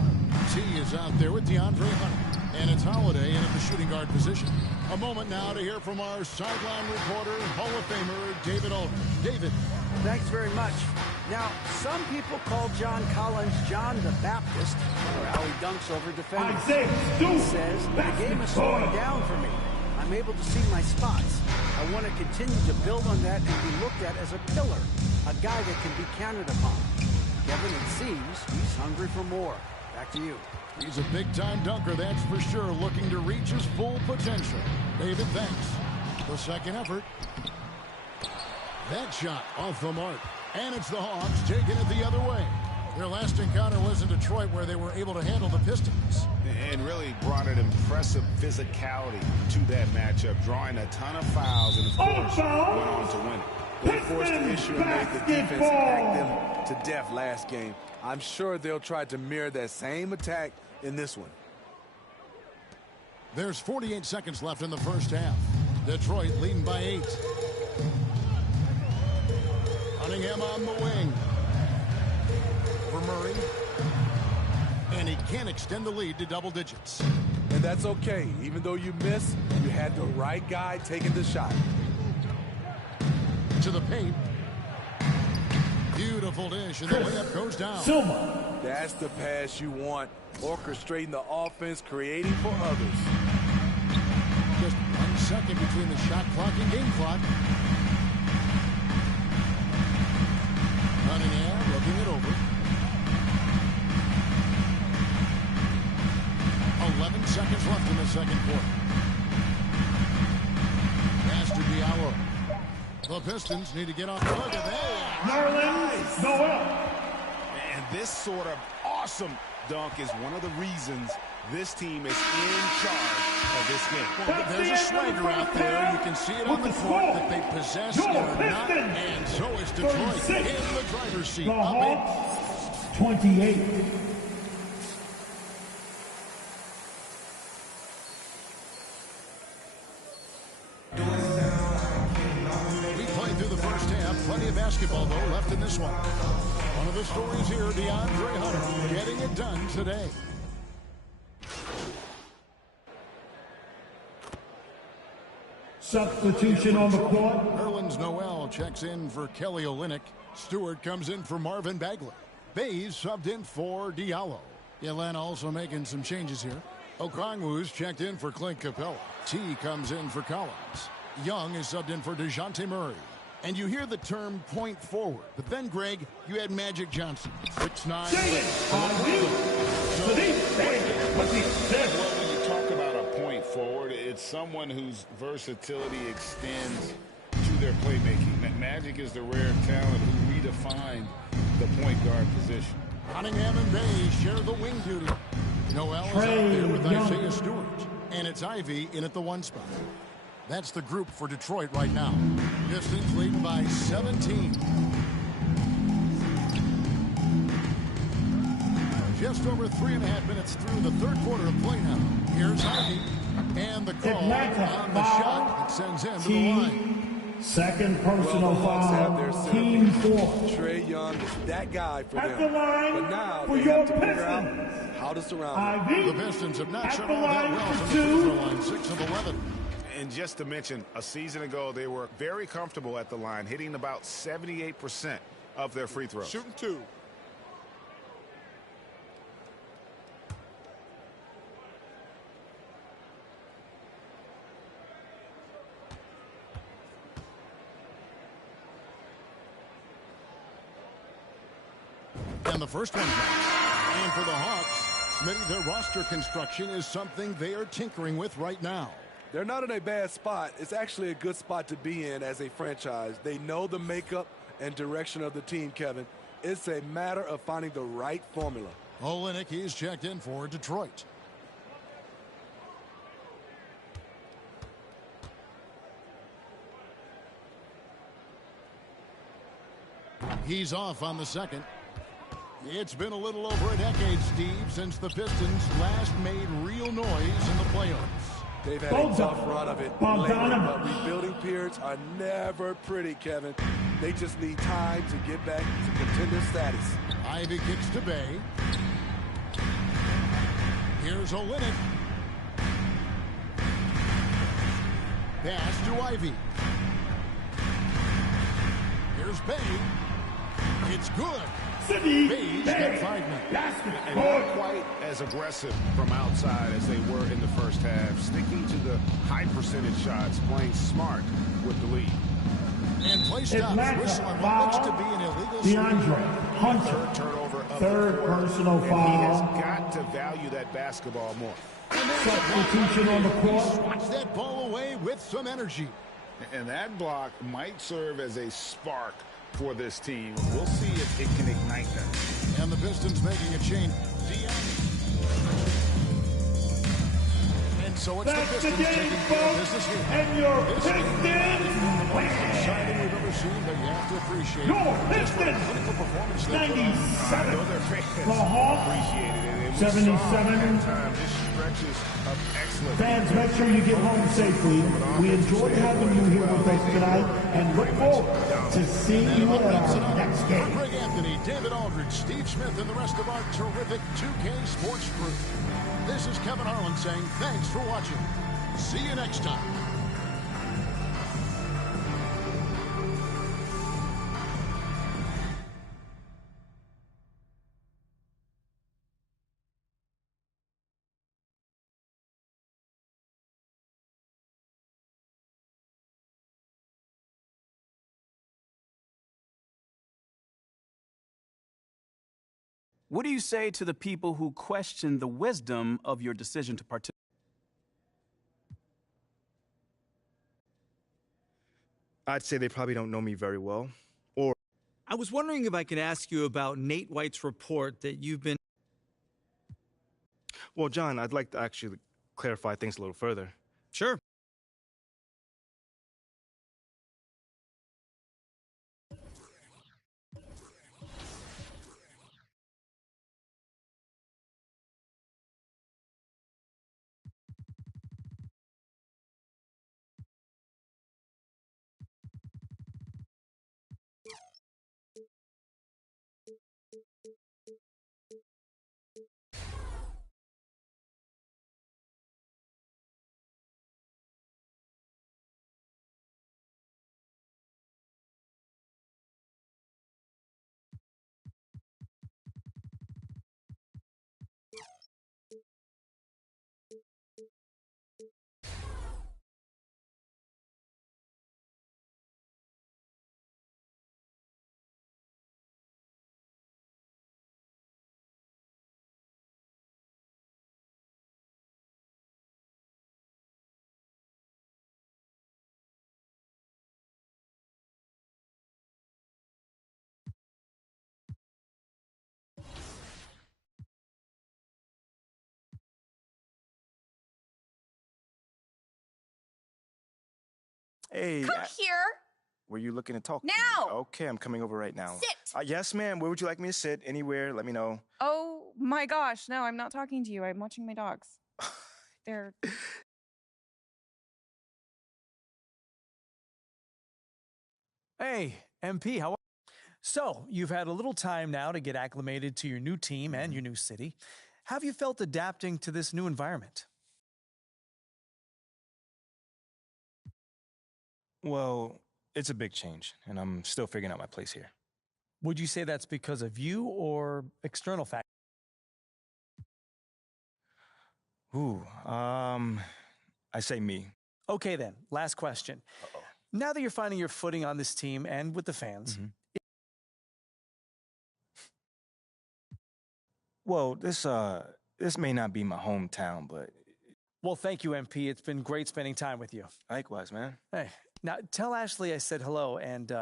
T is out there with DeAndre Hunter. And it's Holiday in at the shooting guard position. A moment now to hear from our sideline reporter, Hall of Famer, David Aldridge. David. Thanks very much. Now, some people call John Collins John the Baptist, or how he dunks over defenders. He says, the game is slowing down for me. I'm able to see my spots. I want to continue to build on that and be looked at as a pillar, a guy that can be counted upon. Kevin, it seems he's hungry for more. Back to you. He's a big-time dunker, that's for sure, looking to reach his full potential. David, thanks. The second effort. That shot off the mark. And it's the Hawks taking it the other way. Their last encounter was in Detroit, where they were able to handle the Pistons. And really brought an impressive physicality to that matchup, drawing a ton of fouls, and of course, went on to win it. They forced the issue and made the defense attack them to death last game. I'm sure they'll try to mirror that same attack in this one. There's 48 seconds left in the first half. Detroit leading by 8. Cunningham on the wing. For Murray. And he can't extend the lead to double digits. And that's okay. Even though you miss, you had the right guy taking the shot. To the paint. Beautiful dish, and the layup goes down. Silva. That's the pass you want. Orchestrating the offense, creating for others. Just 1 second between the shot clock and game clock. Cunningham looking it over. 11 seconds left in the second quarter. The Pistons need to get off the hook, and Nerlens Noel. And this sort of awesome dunk is one of the reasons this team is in charge of this game. Well, there's a swagger out there. You can see it on the court that they possess or not. And so is Detroit in the driver's seat. The Hawks, 28. We played through the first half. Plenty of basketball, though, left in this one. One of the stories here, DeAndre Hunter getting it done today. Substitution on the court. Nerlens Noel checks in for Kelly Olynyk. Stewart comes in for Marvin Bagley. Bays subbed in for Diallo. Atlanta also making some changes here. Okongwu's checked in for Clint Capella. T comes in for Collins. Young is subbed in for DeJounte Murray. And you hear the term point forward. But then, Greg, you had Magic Johnson. 6'9". Well, when you talk about a point forward, it's someone whose versatility extends to their playmaking. Magic is the rare talent who redefined the point guard position. Cunningham and Bay share the wing duty. Noel is out there with Isaiah Stewart. And it's Ivy in at the 1 spot. That's the group for Detroit right now. Pistons lead by 17. Just over 3.5 minutes through the third quarter of play now. Here's Ivy. And the call on the shot that sends him to the line. Second personal foul, team 4. Trae Young is that guy for At them. the line But now for they your have to figure out Pistons. how to surround him. The Pistons have not shot all that well from the free throw line. 6 of 11. And just to mention, a season ago, they were very comfortable at the line, hitting about 78% of their free throws. Shooting 2. And the first one. And for the Hawks, Smitty, their roster construction is something they are tinkering with right now. They're not in a bad spot. It's actually a good spot to be in as a franchise. They know the makeup and direction of the team, Kevin. It's a matter of finding the right formula. Olynyk is checked in for Detroit. He's off on the second. It's been a little over a decade, Steve, since the Pistons last made real noise in the playoffs. They've had a tough run of it lately, but rebuilding periods are never pretty, Kevin. They just need time to get back to contender status. Ivy kicks to Bay. Here's Olynyk. Pass to Ivy. Here's Bay. It's good. Bay's got 5 minutes. And not quite as aggressive from outside as they were in the first half, sticking to the high percentage shots, playing smart with the lead. And play stops. Whistle on what looks to be an illegal DeAndre Hunter. Third turnover of Third the quarter. personal And foul. he has got to value that basketball more. Substitution on the court. Swats that ball away with some energy. And that block might serve as a spark for this team. We'll see if it can ignite them. And the Pistons making a change. And so it's That's the Pistons the game, taking care of folks. business here. And your This game Pistons is one of the most exciting we've ever seen, but you have to appreciate Your just what a Pistons. clinical performance they put on. 97. I know their fans The Hawks. appreciated it. And we 77. saw at times just stretches of excellent Fans, make sure you get home safely. We enjoyed having you here with us tonight and look forward to seeing you at our next For game. Greg Anthony, David Aldridge, Steve Smith, and the rest of our terrific 2K Sports crew. This is Kevin Harlan saying thanks for watching. See you next time. What do you say to the people who question the wisdom of your decision to participate? I'd say they probably don't know me very well. Or I was wondering if I could ask you about Nate White's report that you've been... Well, John, I'd like to actually clarify things a little further. Sure. Hey. Come here. Were you looking to talk? Now. Okay, I'm coming over right now. Sit. Yes, ma'am. Where would you like me to sit? Anywhere. Let me know. Oh my gosh, no, I'm not talking to you. I'm watching my dogs. They're... Hey, MP, how are you? So, you've had a little time now to get acclimated to your new team and your new city. How have you felt adapting to this new environment? Well, it's a big change, and I'm still figuring out my place here. Would you say that's because of you or external factors? I say me. Okay then, last question. Now that you're finding your footing on this team and with the fans, Well, this may not be my hometown, but... Well, thank you, MP. It's been great spending time with you. Likewise, man. Hey, now tell Ashley I said hello and...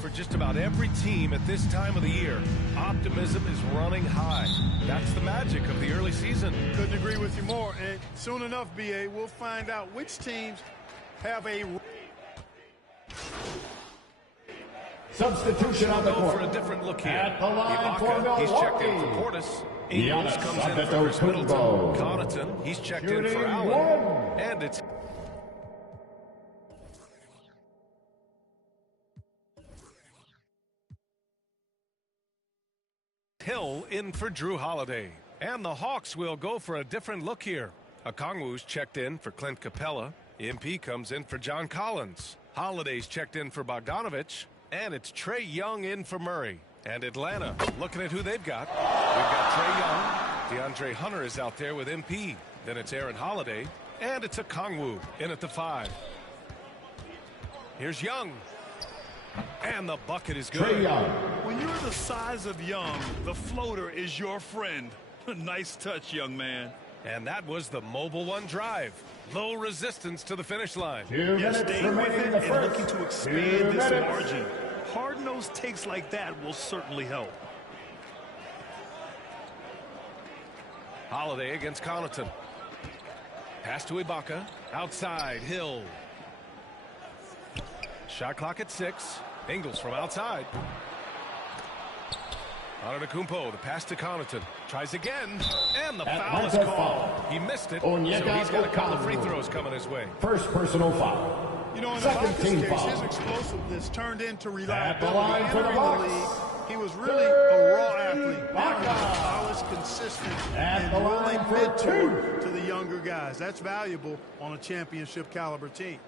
For just about every team at this time of the year, optimism is running high. That's the magic of the early season. Couldn't agree with you more. And soon enough, BA, we'll find out which teams have a... Substitution on the court. For a different look here. At the line for he's checked in for Portis. Ingles comes in for Chris Middleton. Connaughton, he's checked in for Allen. And it's... Hill in for Drew Holiday. And the Hawks will go for a different look here. Okongwu's checked in for Clint Capella. MP comes in for John Collins. Holiday's checked in for Bogdanovich. And it's Trae Young in for Murray. And Atlanta, looking at who they've got. We've got Trae Young. DeAndre Hunter is out there with MP. Then it's Aaron Holiday. And it's Okongwu in at the 5. Here's Young. And the bucket is good. When you're the size of Young, the floater is your friend. Nice touch, young man. And that was the Mobile One drive. Low resistance to the finish line. Yeah, staying with it and looking to expand this margin. Hard-nosed takes like that will certainly help. Holiday against Connaughton. Pass to Ibaka. Outside, Hill. Shot clock at 6. Ingles from outside. Antetokounmpo, the pass to Connaughton. Tries again, and the foul is called. He missed it, so he's got a couple of free throws coming his way. First personal foul. You know, in Second Ibaka's team case, foul. his explosiveness turned into At the reliability. line for the Entering the Bucks. league, he was really a raw athlete. Polished, consistent, At and the really line for mentor two. to the younger guys. That's valuable on a championship caliber team.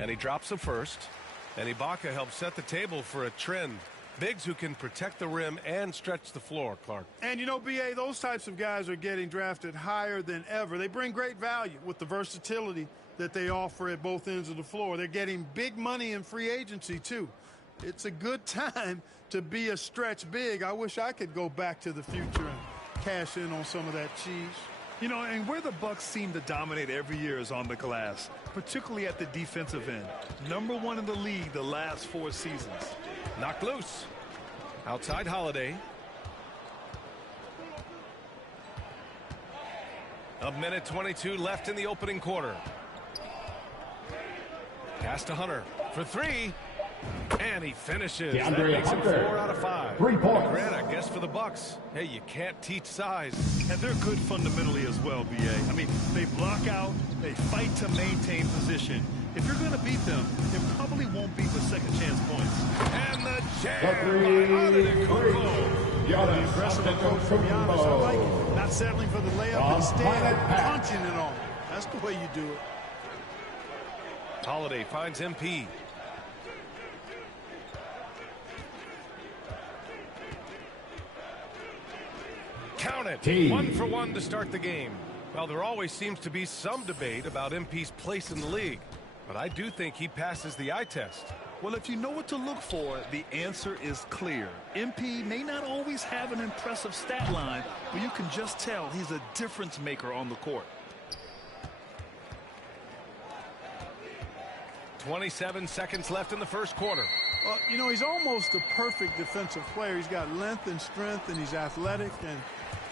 And he drops the first. And Ibaka helps set the table for a trend. Bigs who can protect the rim and stretch the floor, Clark. And you know, B.A., those types of guys are getting drafted higher than ever. They bring great value with the versatility that they offer at both ends of the floor. They're getting big money in free agency, too. It's a good time to be a stretch big. I wish I could go back to the future and cash in on some of that cheese. You know, and where the Bucks seem to dominate every year is on the glass, particularly at the defensive end. #1 in the league the last 4 seasons. Knocked loose. Outside Holiday. A minute 22 left in the opening quarter. Pass to Hunter for 3. And he finishes. That makes it 4 out of 5. 3 points. Grant, I guess for the Bucks. Hey, you can't teach size. And they're good fundamentally as well, B.A. I mean, they block out, they fight to maintain position. If you're going to beat them, it probably won't be with second chance points. And the jam by Antetokounmpo. The aggressive approach from Giannis. I like it. Not settling for the layup, instead punching it on. That's the way you do it. Holiday finds MP. Count it. 1 for 1 to start the game. Well, there always seems to be some debate about MP's place in the league, but I do think he passes the eye test. Well, if you know what to look for, the answer is clear. MP may not always have an impressive stat line, but you can just tell he's a difference maker on the court. 27 seconds left in the first quarter. You know, he's almost a perfect defensive player. He's got length and strength, and he's athletic, and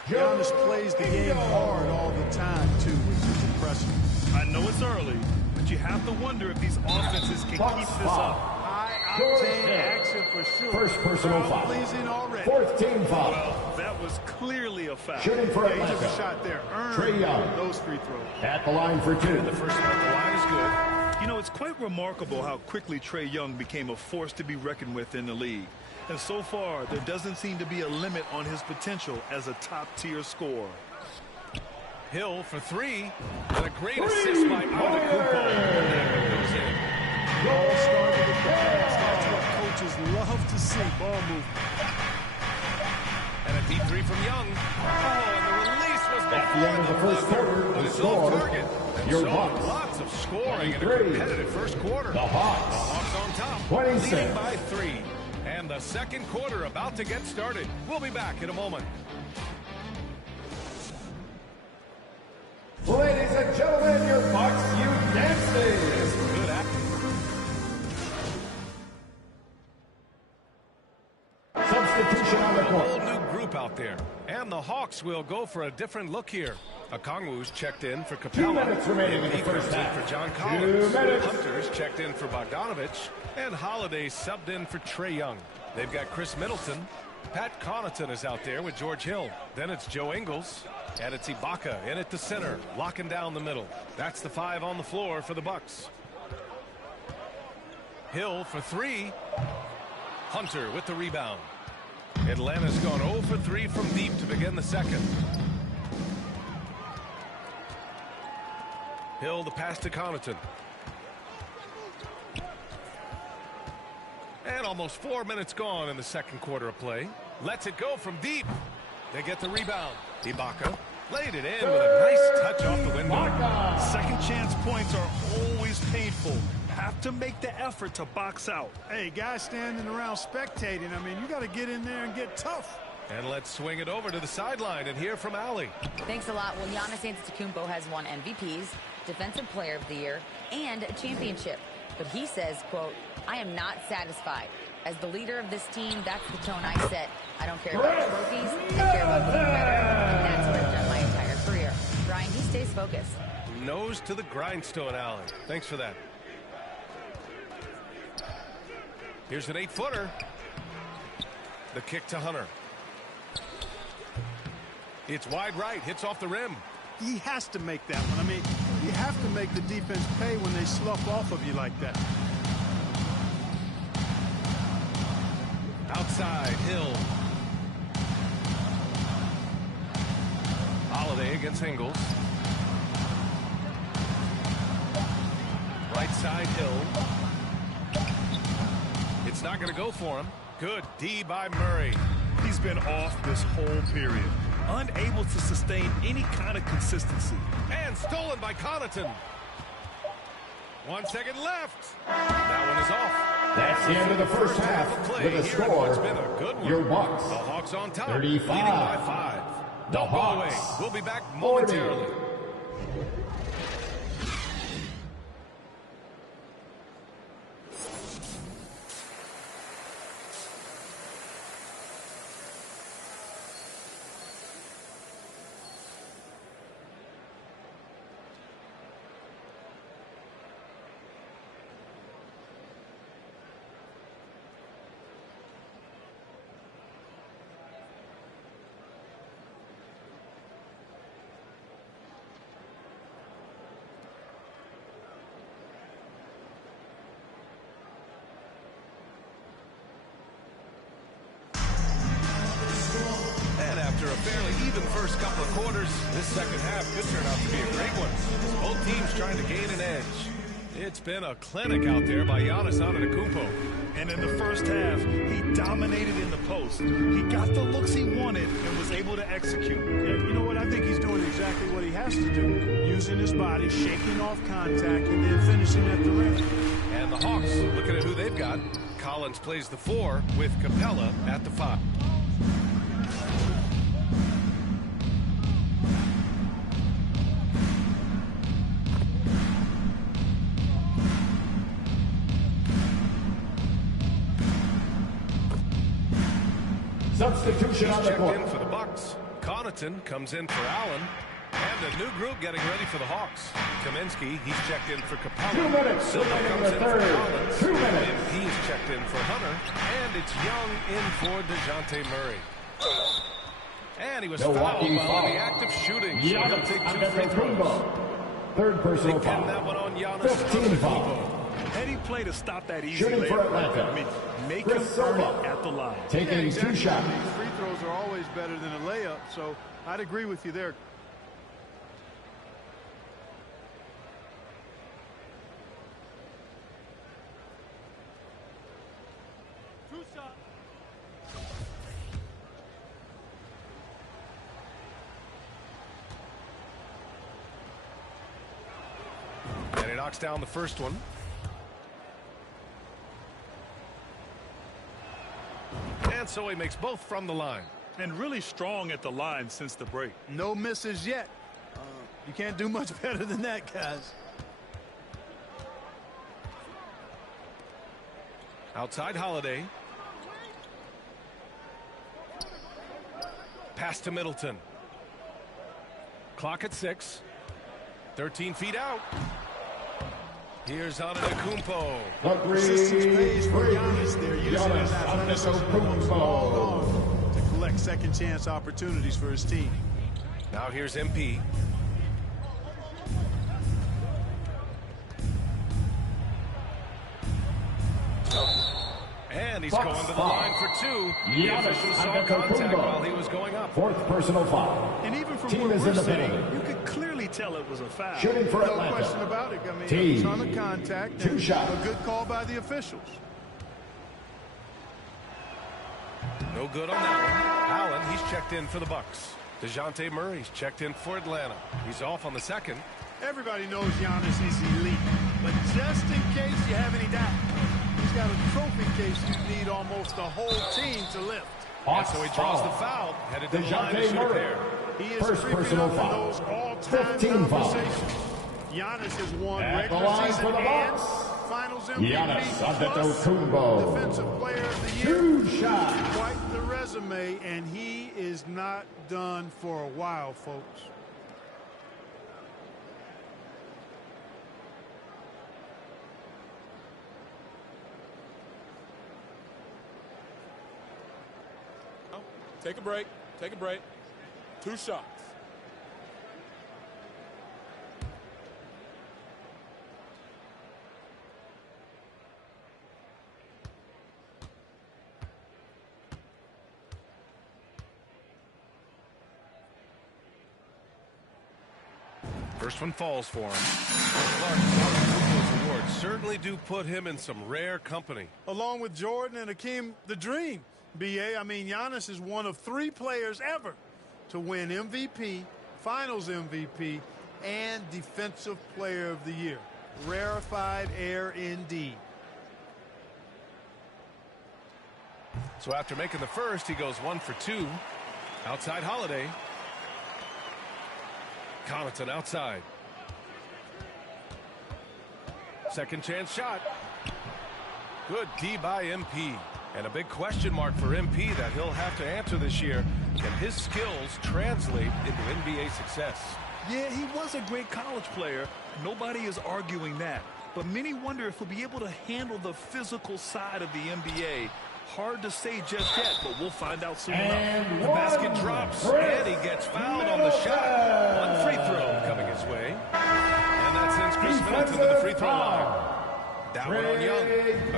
Giannis plays the game hard all the time, too, which is impressive. I know it's early, but you have to wonder if these offenses can keep this up. High-octane action for sure. First personal foul. Pleasing already. Fourth team foul. Well, that was clearly a foul. Shooting for He took Atlanta. a shot there. Trae Young. Earned those free throws. At the line for 2. The first one at the line is good. You know, it's quite remarkable how quickly Trae Young became a force to be reckoned with in the league. And so far, there doesn't seem to be a limit on his potential as a top-tier scorer. Hill for 3. And a great assist by Antetokounmpo. That goes in. Ball started with the pass. That's what coaches love to see. Ball movement. And a deep 3 from Young. Oh, and the release was At the end of the first quarter, but the it's score, off target. And your so Bucks. lots of scoring in a 23. competitive first quarter. The Hawks. The Hawks on top, 26. leading by 3. And the second quarter about to get started. We'll be back in a moment. Ladies and gentlemen, your Bucks U dancing. Good Substitution on the A court. whole new group out there. And the Hawks will go for a different look here. Okongwu's checked in for Capella. 2 minutes remaining in the He first comes in half. for John 2 Collins. minutes. Hunter's checked in for Bogdanovich. And Holiday subbed in for Trae Young. They've got Chris Middleton. Pat Connaughton is out there with George Hill. Then it's Joe Ingles. And it's Ibaka in at the center, locking down the middle. That's the 5 on the floor for the Bucks. Hill for 3. Hunter with the rebound. Atlanta's gone 0 for 3 from deep to begin the second. Hill, the pass to Connaughton. And almost 4 minutes gone in the second quarter of play. Lets it go from deep. They get the rebound. Ibaka Laid it in with a nice touch off the window. Second chance points are always painful. Have to make the effort to box out. Hey, guys standing around spectating, I mean, you got to get in there and get tough. And let's swing it over to the sideline and hear from Allie. Thanks a lot. Well, Giannis Antetokounmpo has won MVPs, Defensive Player of the Year, and a championship. But he says, quote, I am not satisfied. As the leader of this team, that's the tone I set. I don't care about trophies. I care about getting better. And that's what I've done my entire career. Brian, he stays focused. Nose to the grindstone, Allie. Thanks for that. Here's an 8-footer. The kick to Hunter. It's wide right, hits off the rim. He has to make that one. I mean, you have to make the defense pay when they slough off of you like that. Outside, Hill. Holiday against Ingles. Right side, Hill. It's not going to go for him. Good D by Murray. He's been off this whole period. Unable to sustain any kind of consistency. And stolen by Connaughton. 1 second left. That one is off. That's the end of the first half with a score. It's been a good one. Your Bucks. The Hawks on top. 35. Leading by 5. Don't go away. We'll be back momentarily. 40. After a fairly even first couple of quarters, this second half could turn out to be a great one. Both teams trying to gain an edge. It's been a clinic out there by Giannis Antetokounmpo. And in the first half, he dominated in the post. He got the looks he wanted and was able to execute. Yeah, you know what? I think he's doing exactly what he has to do. Using his body, shaking off contact, and then finishing at the rim. And the Hawks, looking at who they've got. Collins plays the 4 with Capella at the 5. Substitution on the court. In for the Bucks. Connaughton comes in for Allen. And a new group getting ready for the Hawks. Kaminsky, he's checked in for Capella. 2 minutes. Silva comes in for Collins. 2 minutes. He's checked in for Hunter. And it's Young in for DeJounte Murray. And he was fouled while in the act of shooting. So he'll take 2 free throws. Third personal They pin foul. that one on Giannis 15 foul. Antetokounmpo. Heady play to stop that easy Shooting for layup. Atlanta. I mean, make Chris him earn Silva. it at the line. Taking exactly. 2 shots. I mean, free throws are always better than a layup, so I'd agree with you there. And he knocks down the first one. And so he makes both from the line. And really strong at the line since the break. No misses yet. You can't do much better than that, guys. Outside Holiday. Pass to Middleton. Clock at 6. 13 feet out. Here's Antetokounmpo. Persistence pays for Giannis. They're using his athleticism all on to collect second chance opportunities for his team. Now here's MP. And he's going to the line for 2. The official saw contact while he was going up. Fourth personal foul. And even from Team what is we're in the saying, penalty. you could clearly tell it was a foul. Shooting for no Atlanta. question about it. I mean, T. it was on the contact. 2 and shots. A good call by the officials. No good on that one. Allen, he's checked in for the Bucks. DeJounte Murray's checked in for Atlanta. He's off on the second. Everybody knows Giannis is elite, but just in case you have any doubt, he's got a trophy case you need almost the whole team to lift. And so he draws the foul, headed to the line to shoot a pair. He is creeping up in those all-time conversations. Giannis has won regular season and Finals MVP. Giannis plus Defensive Player of the Year. 2 shots. Quite the resume, and he is not done for a while, folks. Take a break. Take a break. 2 shots. First one falls for him. Clark's awards certainly do put him in some rare company. Along with Jordan and Hakeem the Dream. BA, I mean, Giannis is one of 3 players ever to win MVP, Finals MVP, and Defensive Player of the Year. Rarefied air indeed. So after making the first, he goes 1 for 2. Outside Holiday. Connaughton outside. Second chance shot. Good D by MP. And a big question mark for MP that he'll have to answer this year. Can his skills translate into NBA success? Yeah, he was a great college player. Nobody is arguing that. But many wonder if he'll be able to handle the physical side of the NBA. Hard to say just yet, but we'll find out soon enough. The basket drops, and he gets fouled on the shot. 1 free throw coming his way. And that sends Chris Middleton to the free throw line. That one on Young.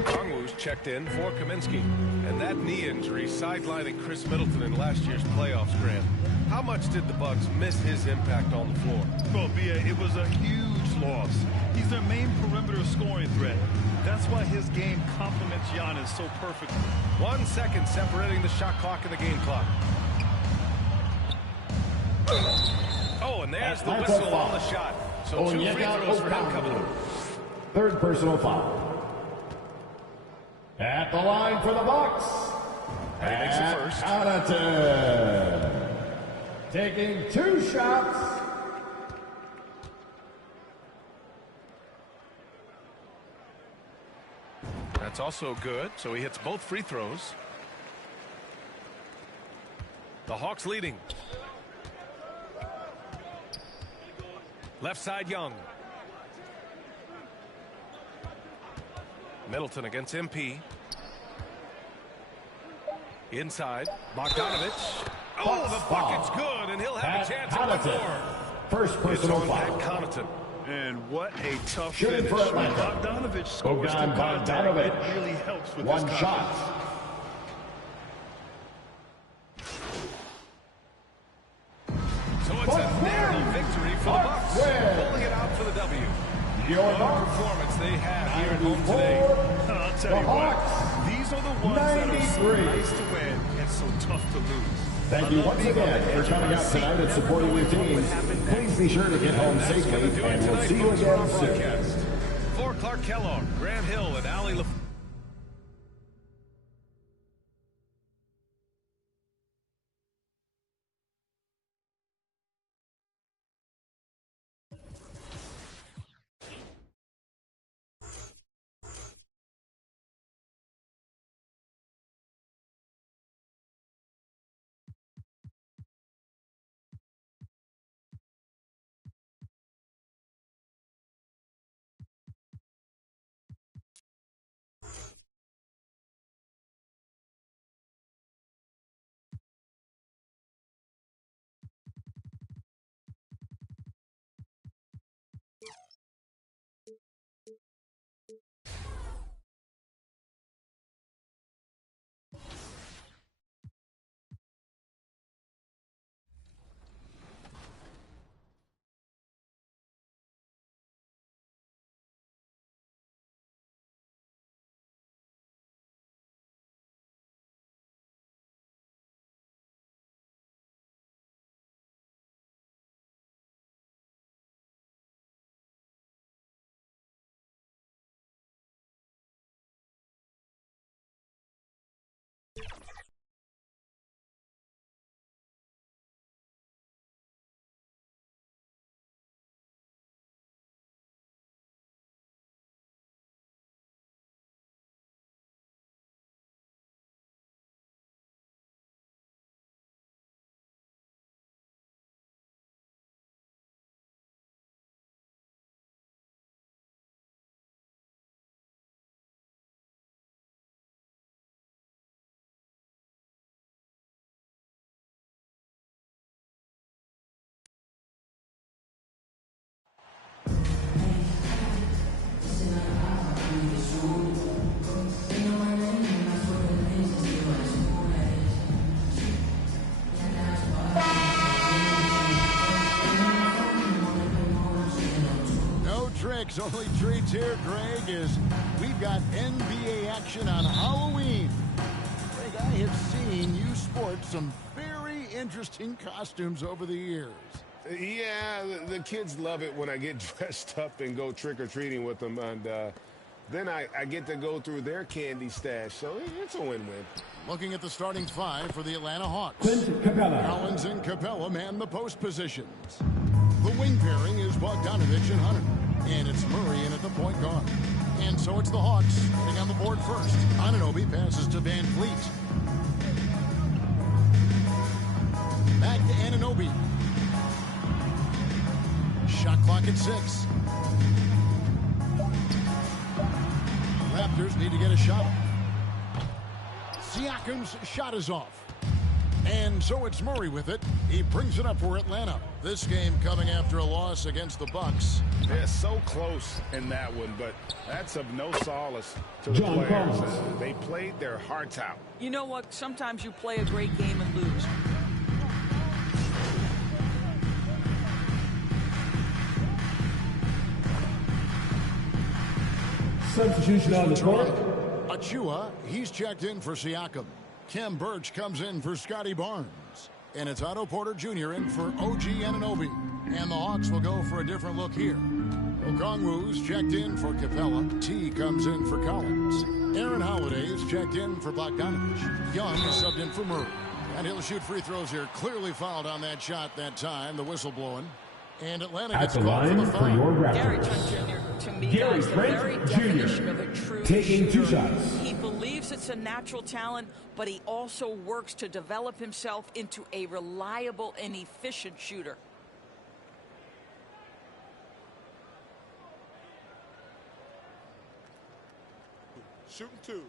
Okongwu's checked in for Kaminsky. And that knee injury sidelining Chris Middleton in last year's playoffs, Grant. How much did the Bucks miss his impact on the floor? Well, BA, it was a huge loss. He's their main perimeter scoring threat. That's why his game complements Giannis so perfectly. 1 second separating the shot clock and the game clock. Oh, and there's the whistle on the shot. So 2 free throws for him coming up. 3rd personal foul. At the line for the Bucks. And he makes it first. Connaughton. Taking 2 shots. That's also good, so he hits both free throws. The Hawks leading. Left side Young. Middleton against MP. Inside, Bogdanovich. Oh, the bucket's good, and he'll have a chance at 1 more. First personal It's on foul. Connaughton. And what a tough Shooting finish. for Atlanta. Bogdanovich scores Bogdan through contact. Bogdanovich. It really helps with 1 his shot. confidence. So it's a narrow victory for the Bucks, pulling it out for the W. What a performance they have here at home today. I'll tell you what, these are the ones that are so nice to win and so tough to lose. Thank you once again for coming out tonight and supporting your team. Please be sure to get home safely, and we'll see you again soon. For Clark Kellogg, Grant Hill, and Allie LaFleur. breaks. Only treats here, Greg, is we've got NBA action on Halloween. Greg, I have seen you sport some very interesting costumes over the years. Yeah, the kids love it when I get dressed up and go trick-or-treating with them. And then I get to go through their candy stash. So it's a win-win. Looking at the starting five for the Atlanta Hawks. Collins and Capella man the post positions. The wing pairing is Bogdanovich and Hunter. And it's Murray in at the point guard. And so it's the Hawks getting on the board first. Anunoby passes to Van Fleet. Back to Anunoby. Shot clock at 6. Raptors need to get a shot off. Siakam's shot is off. And so it's Murray with it. He brings it up for Atlanta. This game coming after a loss against the Bucks. They're so close in that one, but that's of no solace to the players. They played their hearts out. You know what? Sometimes you play a great game and lose. Substitution on the court. Achua, he's checked in for Siakam. Kem Birch comes in for Scotty Barnes. And it's Otto Porter Jr. in for OG Anunoby. And the Hawks will go for a different look here. Okongwu's checked in for Capella. T comes in for Collins. Aaron Holiday's checked in for Bogdanovich. Young is subbed in for Murray. And he'll shoot free throws here. Clearly fouled on that shot that time. The whistle blowing. And Atlanta At gets the called for line the for foul. your Gary Raptors. Trent Jr. to me Gary is the Trent very Jr. definition of a true taking shooter. 2 shots. He believes it's a natural talent, but he also works to develop himself into a reliable and efficient shooter. Shooting 2.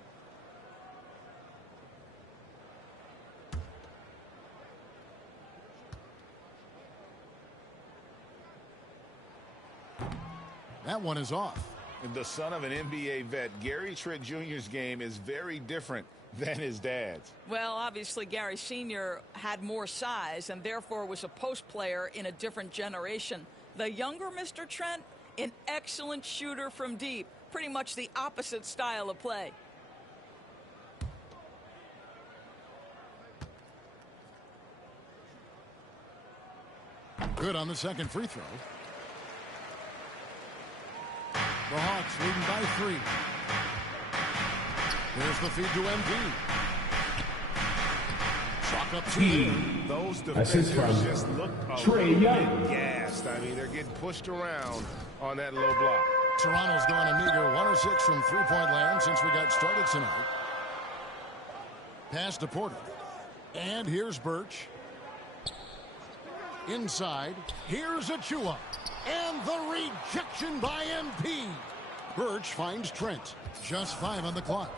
That one is off. The son of an NBA vet, Gary Trent Jr.'s game is very different than his dad's. Well, obviously, Gary Sr. had more size and therefore was a post player in a different generation. The younger Mr. Trent, an excellent shooter from deep. Pretty much the opposite style of play. Good on the second free throw. The Hawks leading by 3. There's the feed to MD. Chalk up 2. Those Assist defenders from just looked a Trae little Young. bit gassed. I mean, they're getting pushed around on that low block. Toronto's gone a meager 1 of 6 from three-point land since we got started tonight. Pass to Porter. And here's Birch. Inside. Here's Achua. And the rejection by MP. Birch finds Trent. Just 5 on the clock.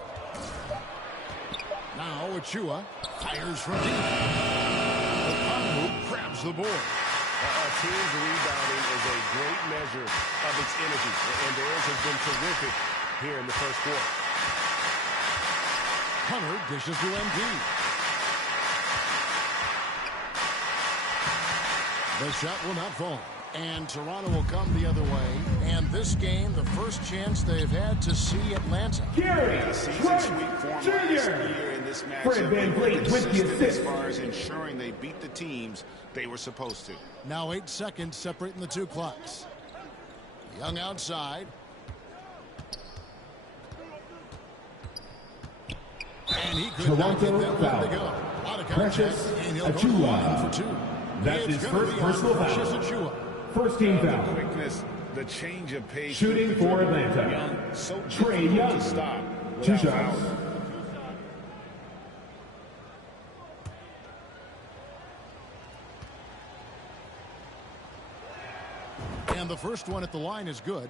Now Achua fires from deep. Okongwu grabs the board. A team's rebounding is a great measure of its energy, and theirs has been terrific here in the first quarter. Hunter dishes to MD. The shot will not fall. And Toronto will come the other way. And this game, the first chance they've had to see Atlanta. Gary A season Trent sweep form Jr. last year in this matchup. Fred They Van were Vliet with the consistent as assist. far as ensuring they beat the teams they were supposed to. Now 8 seconds separating the two clocks. Young outside. And he could not get that one to go. Out of contact, Precious and he'll go Achiuwa. line for 2. That's It's his gonna first be on personal Precious foul. Achiuwa. First team The foul. quickness, the change of pace. Shooting for Atlanta. Young, so Trae difficult Young. to stop 2 without shots. fouling. And the first one at the line is good.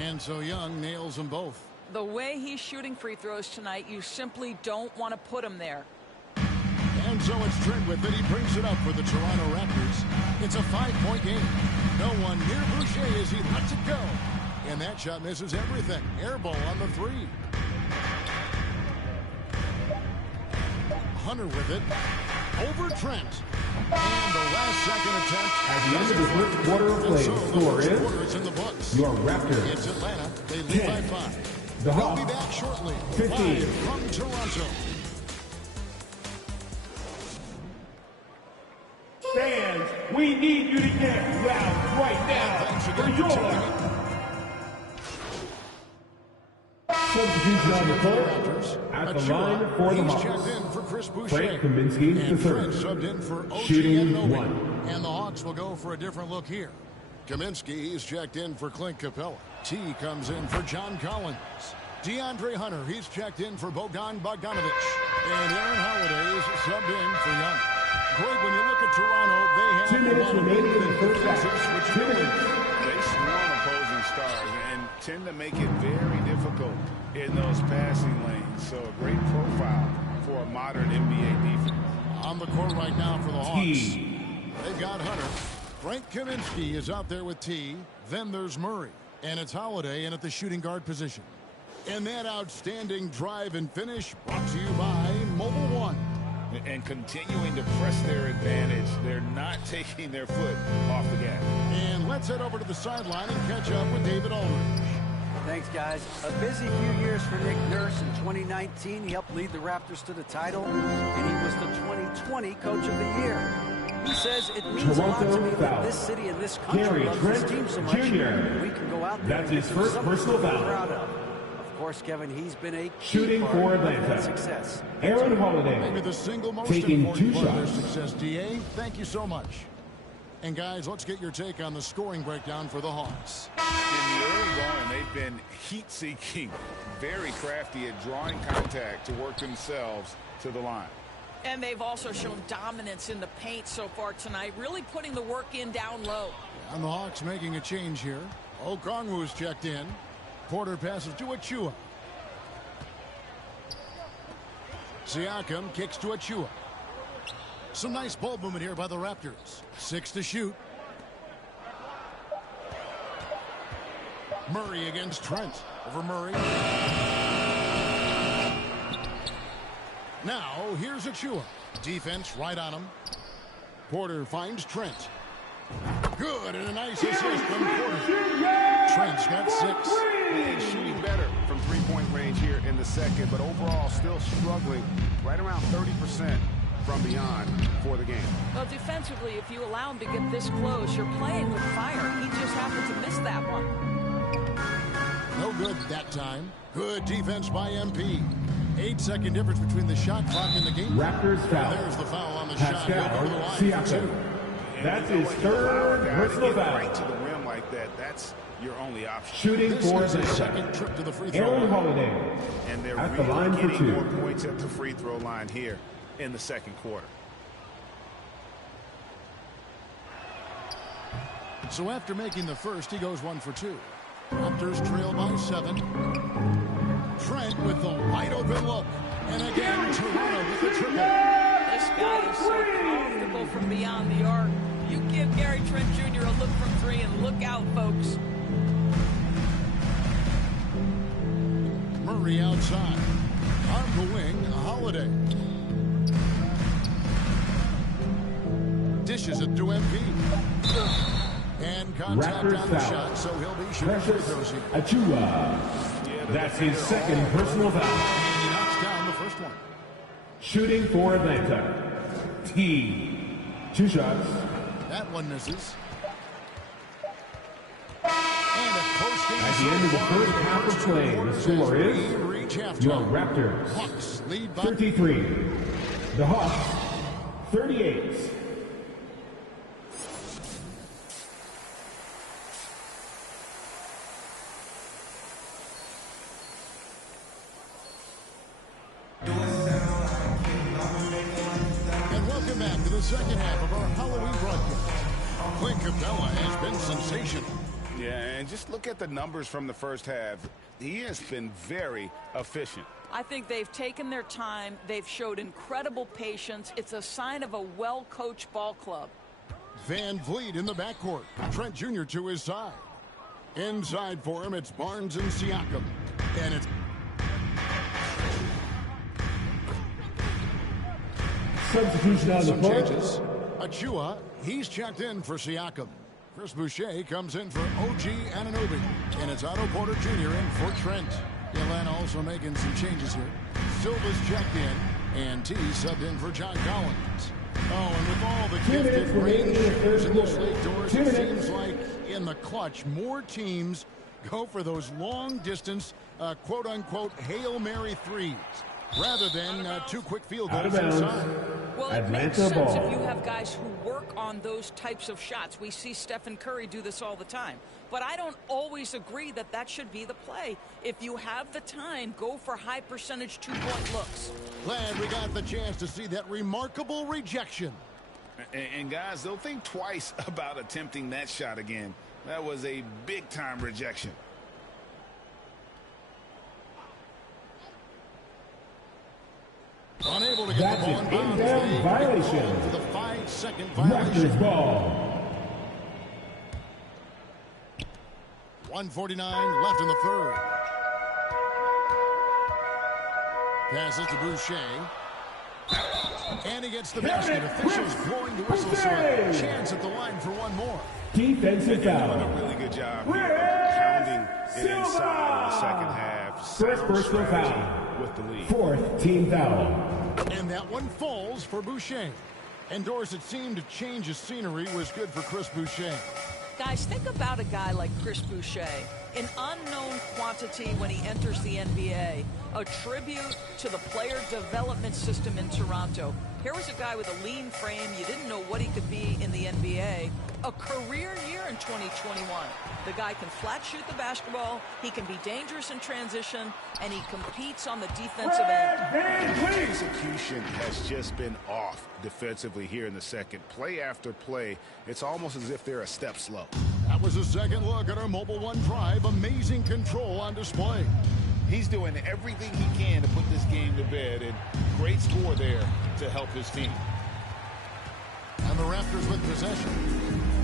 And so Young nails them both. The way he's shooting free throws tonight, you simply don't want to put him there. And so it's Trent with it. He brings it up for the Toronto Raptors. It's a 5-point game. No one near Boucher as he lets it go. And that shot misses everything. Air ball on the 3. Hunter with it. Over Trent. And the last second attempt. At the end of the first quarter of play, So the the score first is quarter is in the books. your Raptors. It's Atlanta. They lead 10. by 5. The We'll Hawks, be back shortly. 15. Live from Toronto. Fans, we need you to get loud right now for your substitution on the court. At the line for the Hawks, Frank Kaminsky And the Trent third. subbed in for OG Shooting Anunoby. 1. And the Hawks will go for a different look here. Kaminsky, he's checked in for Clint Capella. T comes in for John Collins. DeAndre Hunter, he's checked in for Bogdan Bogdanovic. And Aaron Holiday is subbed in for Young. Greg, when you look at Toronto, they have 2 minutes remaining in the first half. 2 minutes. They swarm opposing stars and tend to make it very difficult in those passing lanes. So a great profile for a modern NBA defense. On the court right now for the Hawks. They've got Hunter. Frank Kaminsky is out there with T. Then there's Murray. And it's Holiday in at the shooting guard position. And that outstanding drive and finish brought to you by Mobile One. And continuing to press their advantage. They're not taking their foot off the gas. And let's head over to the sideline and catch up with David Aldridge. Thanks, guys. A busy few years for Nick Nurse. In 2019, he helped lead the Raptors to the title, and he was the 2020 Coach of the Year. He says it means a lot to me that this city and this country loves this team so much. We can go out there That's and his give first them something personal to be foul. proud of. Of course, Kevin, he's been a key Shooting part for of that Atlanta. success. Aaron Holiday. Maybe the single most Taking important 2 part of their shots. success, DA. Thank you so much. And guys, let's get your take on the scoring breakdown for the Hawks. In the early going, they've been heat-seeking, very crafty at drawing contact to work themselves to the line. And they've also shown dominance in the paint so far tonight, really putting the work in down low. And the Hawks making a change here. Okongwu's checked in. Porter passes to Achua. Siakam kicks to Achua. Some nice ball movement here by the Raptors. 6 to shoot. Murray against Trent. Over Murray. Now, here's Achua. Defense right on him. Porter finds Trent. Good, and a nice assist from Porter. Trent's got 6. And shooting better from three-point range here in the second, but overall still struggling right around 30% from beyond for the game. Well, defensively, if you allow him to get this close, you're playing with fire. He just happened to miss that one. No good that time. Good defense by MP. 8-second difference between the shot clock and the game. Raptors foul. There's the foul on the Pascal shot. He'll go to the line for Siakam. 2. That's his third personal foul. Right to the rim like that. That's your only option. Shooting This for is his Atlanta. second trip to the free throw Aaron line. Holiday. And they're At the really line for getting 2. more points at the free throw line here in the second quarter. So after making the first, he goes 1 for 2. Raptors trail by 7. Trent with the wide open look. And again, Toronto with the triple. This guy is so comfortable from beyond the arc. You give Gary Trent Jr. a look from 3 and look out, folks. Murray outside. On the wing, Holiday. Dishes it to MP. And contact Raptors on the foul. shot, so he'll be shooting free Precious throws here. Achua. That's his second personal foul. And he knocks down the first one. Shooting for Atlanta. T. 2 shots. That one misses. And a post-game At the end of the first half of play, the score is your Raptors Hawks lead by 33. The Hawks 38. And welcome back to the second half of our Halloween broadcast. Clint Capella has been sensational. Yeah, and just look at the numbers from the first half. He has been very efficient. I think they've taken their time. They've showed incredible patience. It's a sign of a well-coached ball club. Van Vliet in the backcourt. Trent Jr. to his side. Inside for him, it's Barnes and Siakam. And it's Substitution on the some court. changes. Achua, he's checked in for Siakam. Chris Boucher comes in for OG Anunoby. And it's Otto Porter Jr. in for Trent. Atlanta also making some changes here. Silva's checked in, and T subbed in for John Collins. Oh, and with all the 2 minutes gifted remaining range in the shooters third in this quarter. league, Doris, 2 it minutes. seems like in the clutch, more teams go for those long-distance, quote-unquote, Hail Mary threes rather than 2 quick field Out goals of bounds. inside. Well, it makes sense if you have guys who work on those types of shots. We see Stephen Curry do this all the time. But I don't always agree that that should be the play. If you have the time, go for high percentage 2-point looks. Glad we got the chance to see that remarkable rejection. And guys, they'll think twice about attempting that shot again. That was a big-time rejection. Unable to get That's the ball an in bounds. inbound They violation. called for the 5-second Raptors violation. ball. 1:49 left in the third. Passes to Boucher. And he gets the basket. Officials blowing the whistle, so a chance at the line for one more. Defensive Doing foul. a really good job here, pounding it inside in the second half. First Sound personal strategy foul. with the lead. 4th team foul. And that one falls for Boucher. And Doris, it seemed to change his scenery was good for Chris Boucher. Guys, think about a guy like Chris Boucher, an unknown quantity when he enters the NBA, a tribute to the player development system in Toronto. Here was a guy with a lean frame. You didn't know what he could be in the NBA. A career year in 2021. The guy can flat shoot the basketball, he can be dangerous in transition, and he competes on the defensive end. Execution has just been off defensively here in the second. Play after play, it's almost as if they're a step slow. That was a second look at our Mobile One drive. Amazing control on display. He's doing everything he can to put this game to bed, and great score there to help his team. And the Raptors with possession.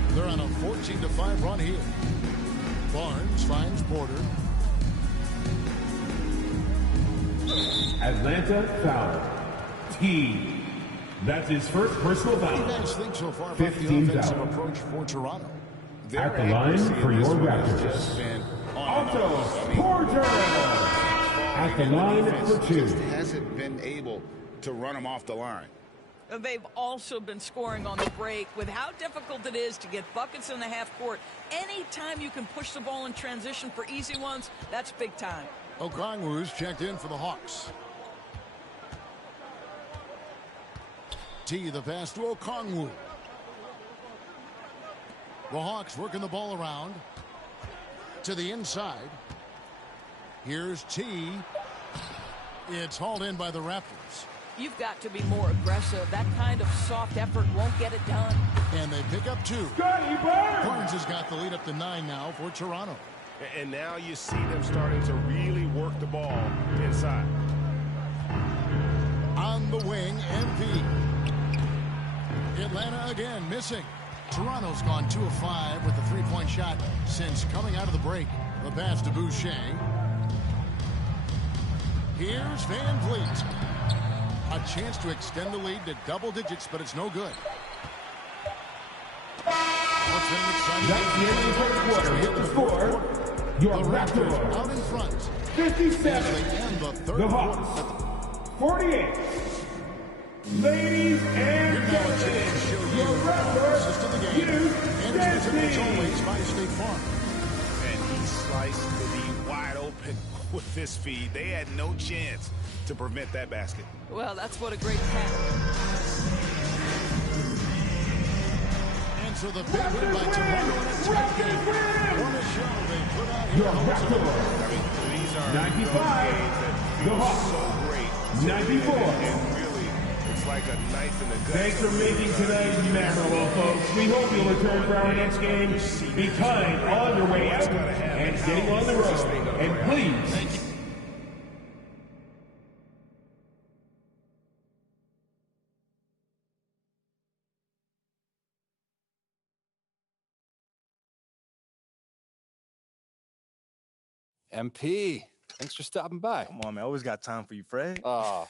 They're on a 14-5 run here. Barnes finds Porter. Atlanta foul. T. That's his first personal What do you foul. guys think so far about 15 the offensive foul. approach for Toronto? At the line for your Just Raptors. been Otto Porter. At the line for 2. Just hasn't been able to run him off the line. And they've also been scoring on the break. With how difficult it is to get buckets in the half court, anytime you can push the ball in transition for easy ones, that's big time. Okongwu's checked in for the Hawks. T, the pass to Okongwu. The Hawks working the ball around to the inside. Here's T. It's hauled in by the Raptors. You've got to be more aggressive. That kind of soft effort won't get it done. And they pick up 2. Barnes has got the lead up to 9 now for Toronto. And now you see them starting to really work the ball inside. On the wing, MP. Atlanta again missing. Toronto's gone 2 of 5 with the 3-point shot since coming out of the break. The pass to Boucher. Here's Van Vliet. A chance to extend the lead to double digits, but it's no good. What's been an exciting That's the end of the first quarter. With the score, your Raptors out in front. 57. They end the third The Hawks 48. Ladies and gentlemen, your Raptors, you As always, by State Farm. And he sliced the D wide open with this feed. They had no chance to prevent that basket. Well, that's what a great pass. And so the big win by Toronto in a tight game. What a show they put out here. Your Raptors, I mean, these are 95. games that The feel Hawks, so great. 94. And really, it's like a knife in the gut. Thanks for making tonight memorable, folks. We hope you'll return for our next game. Be kind on your way out and getting on the road. And please, MP, thanks for stopping by. Come on, man. I always got time for you, Fred. Oh,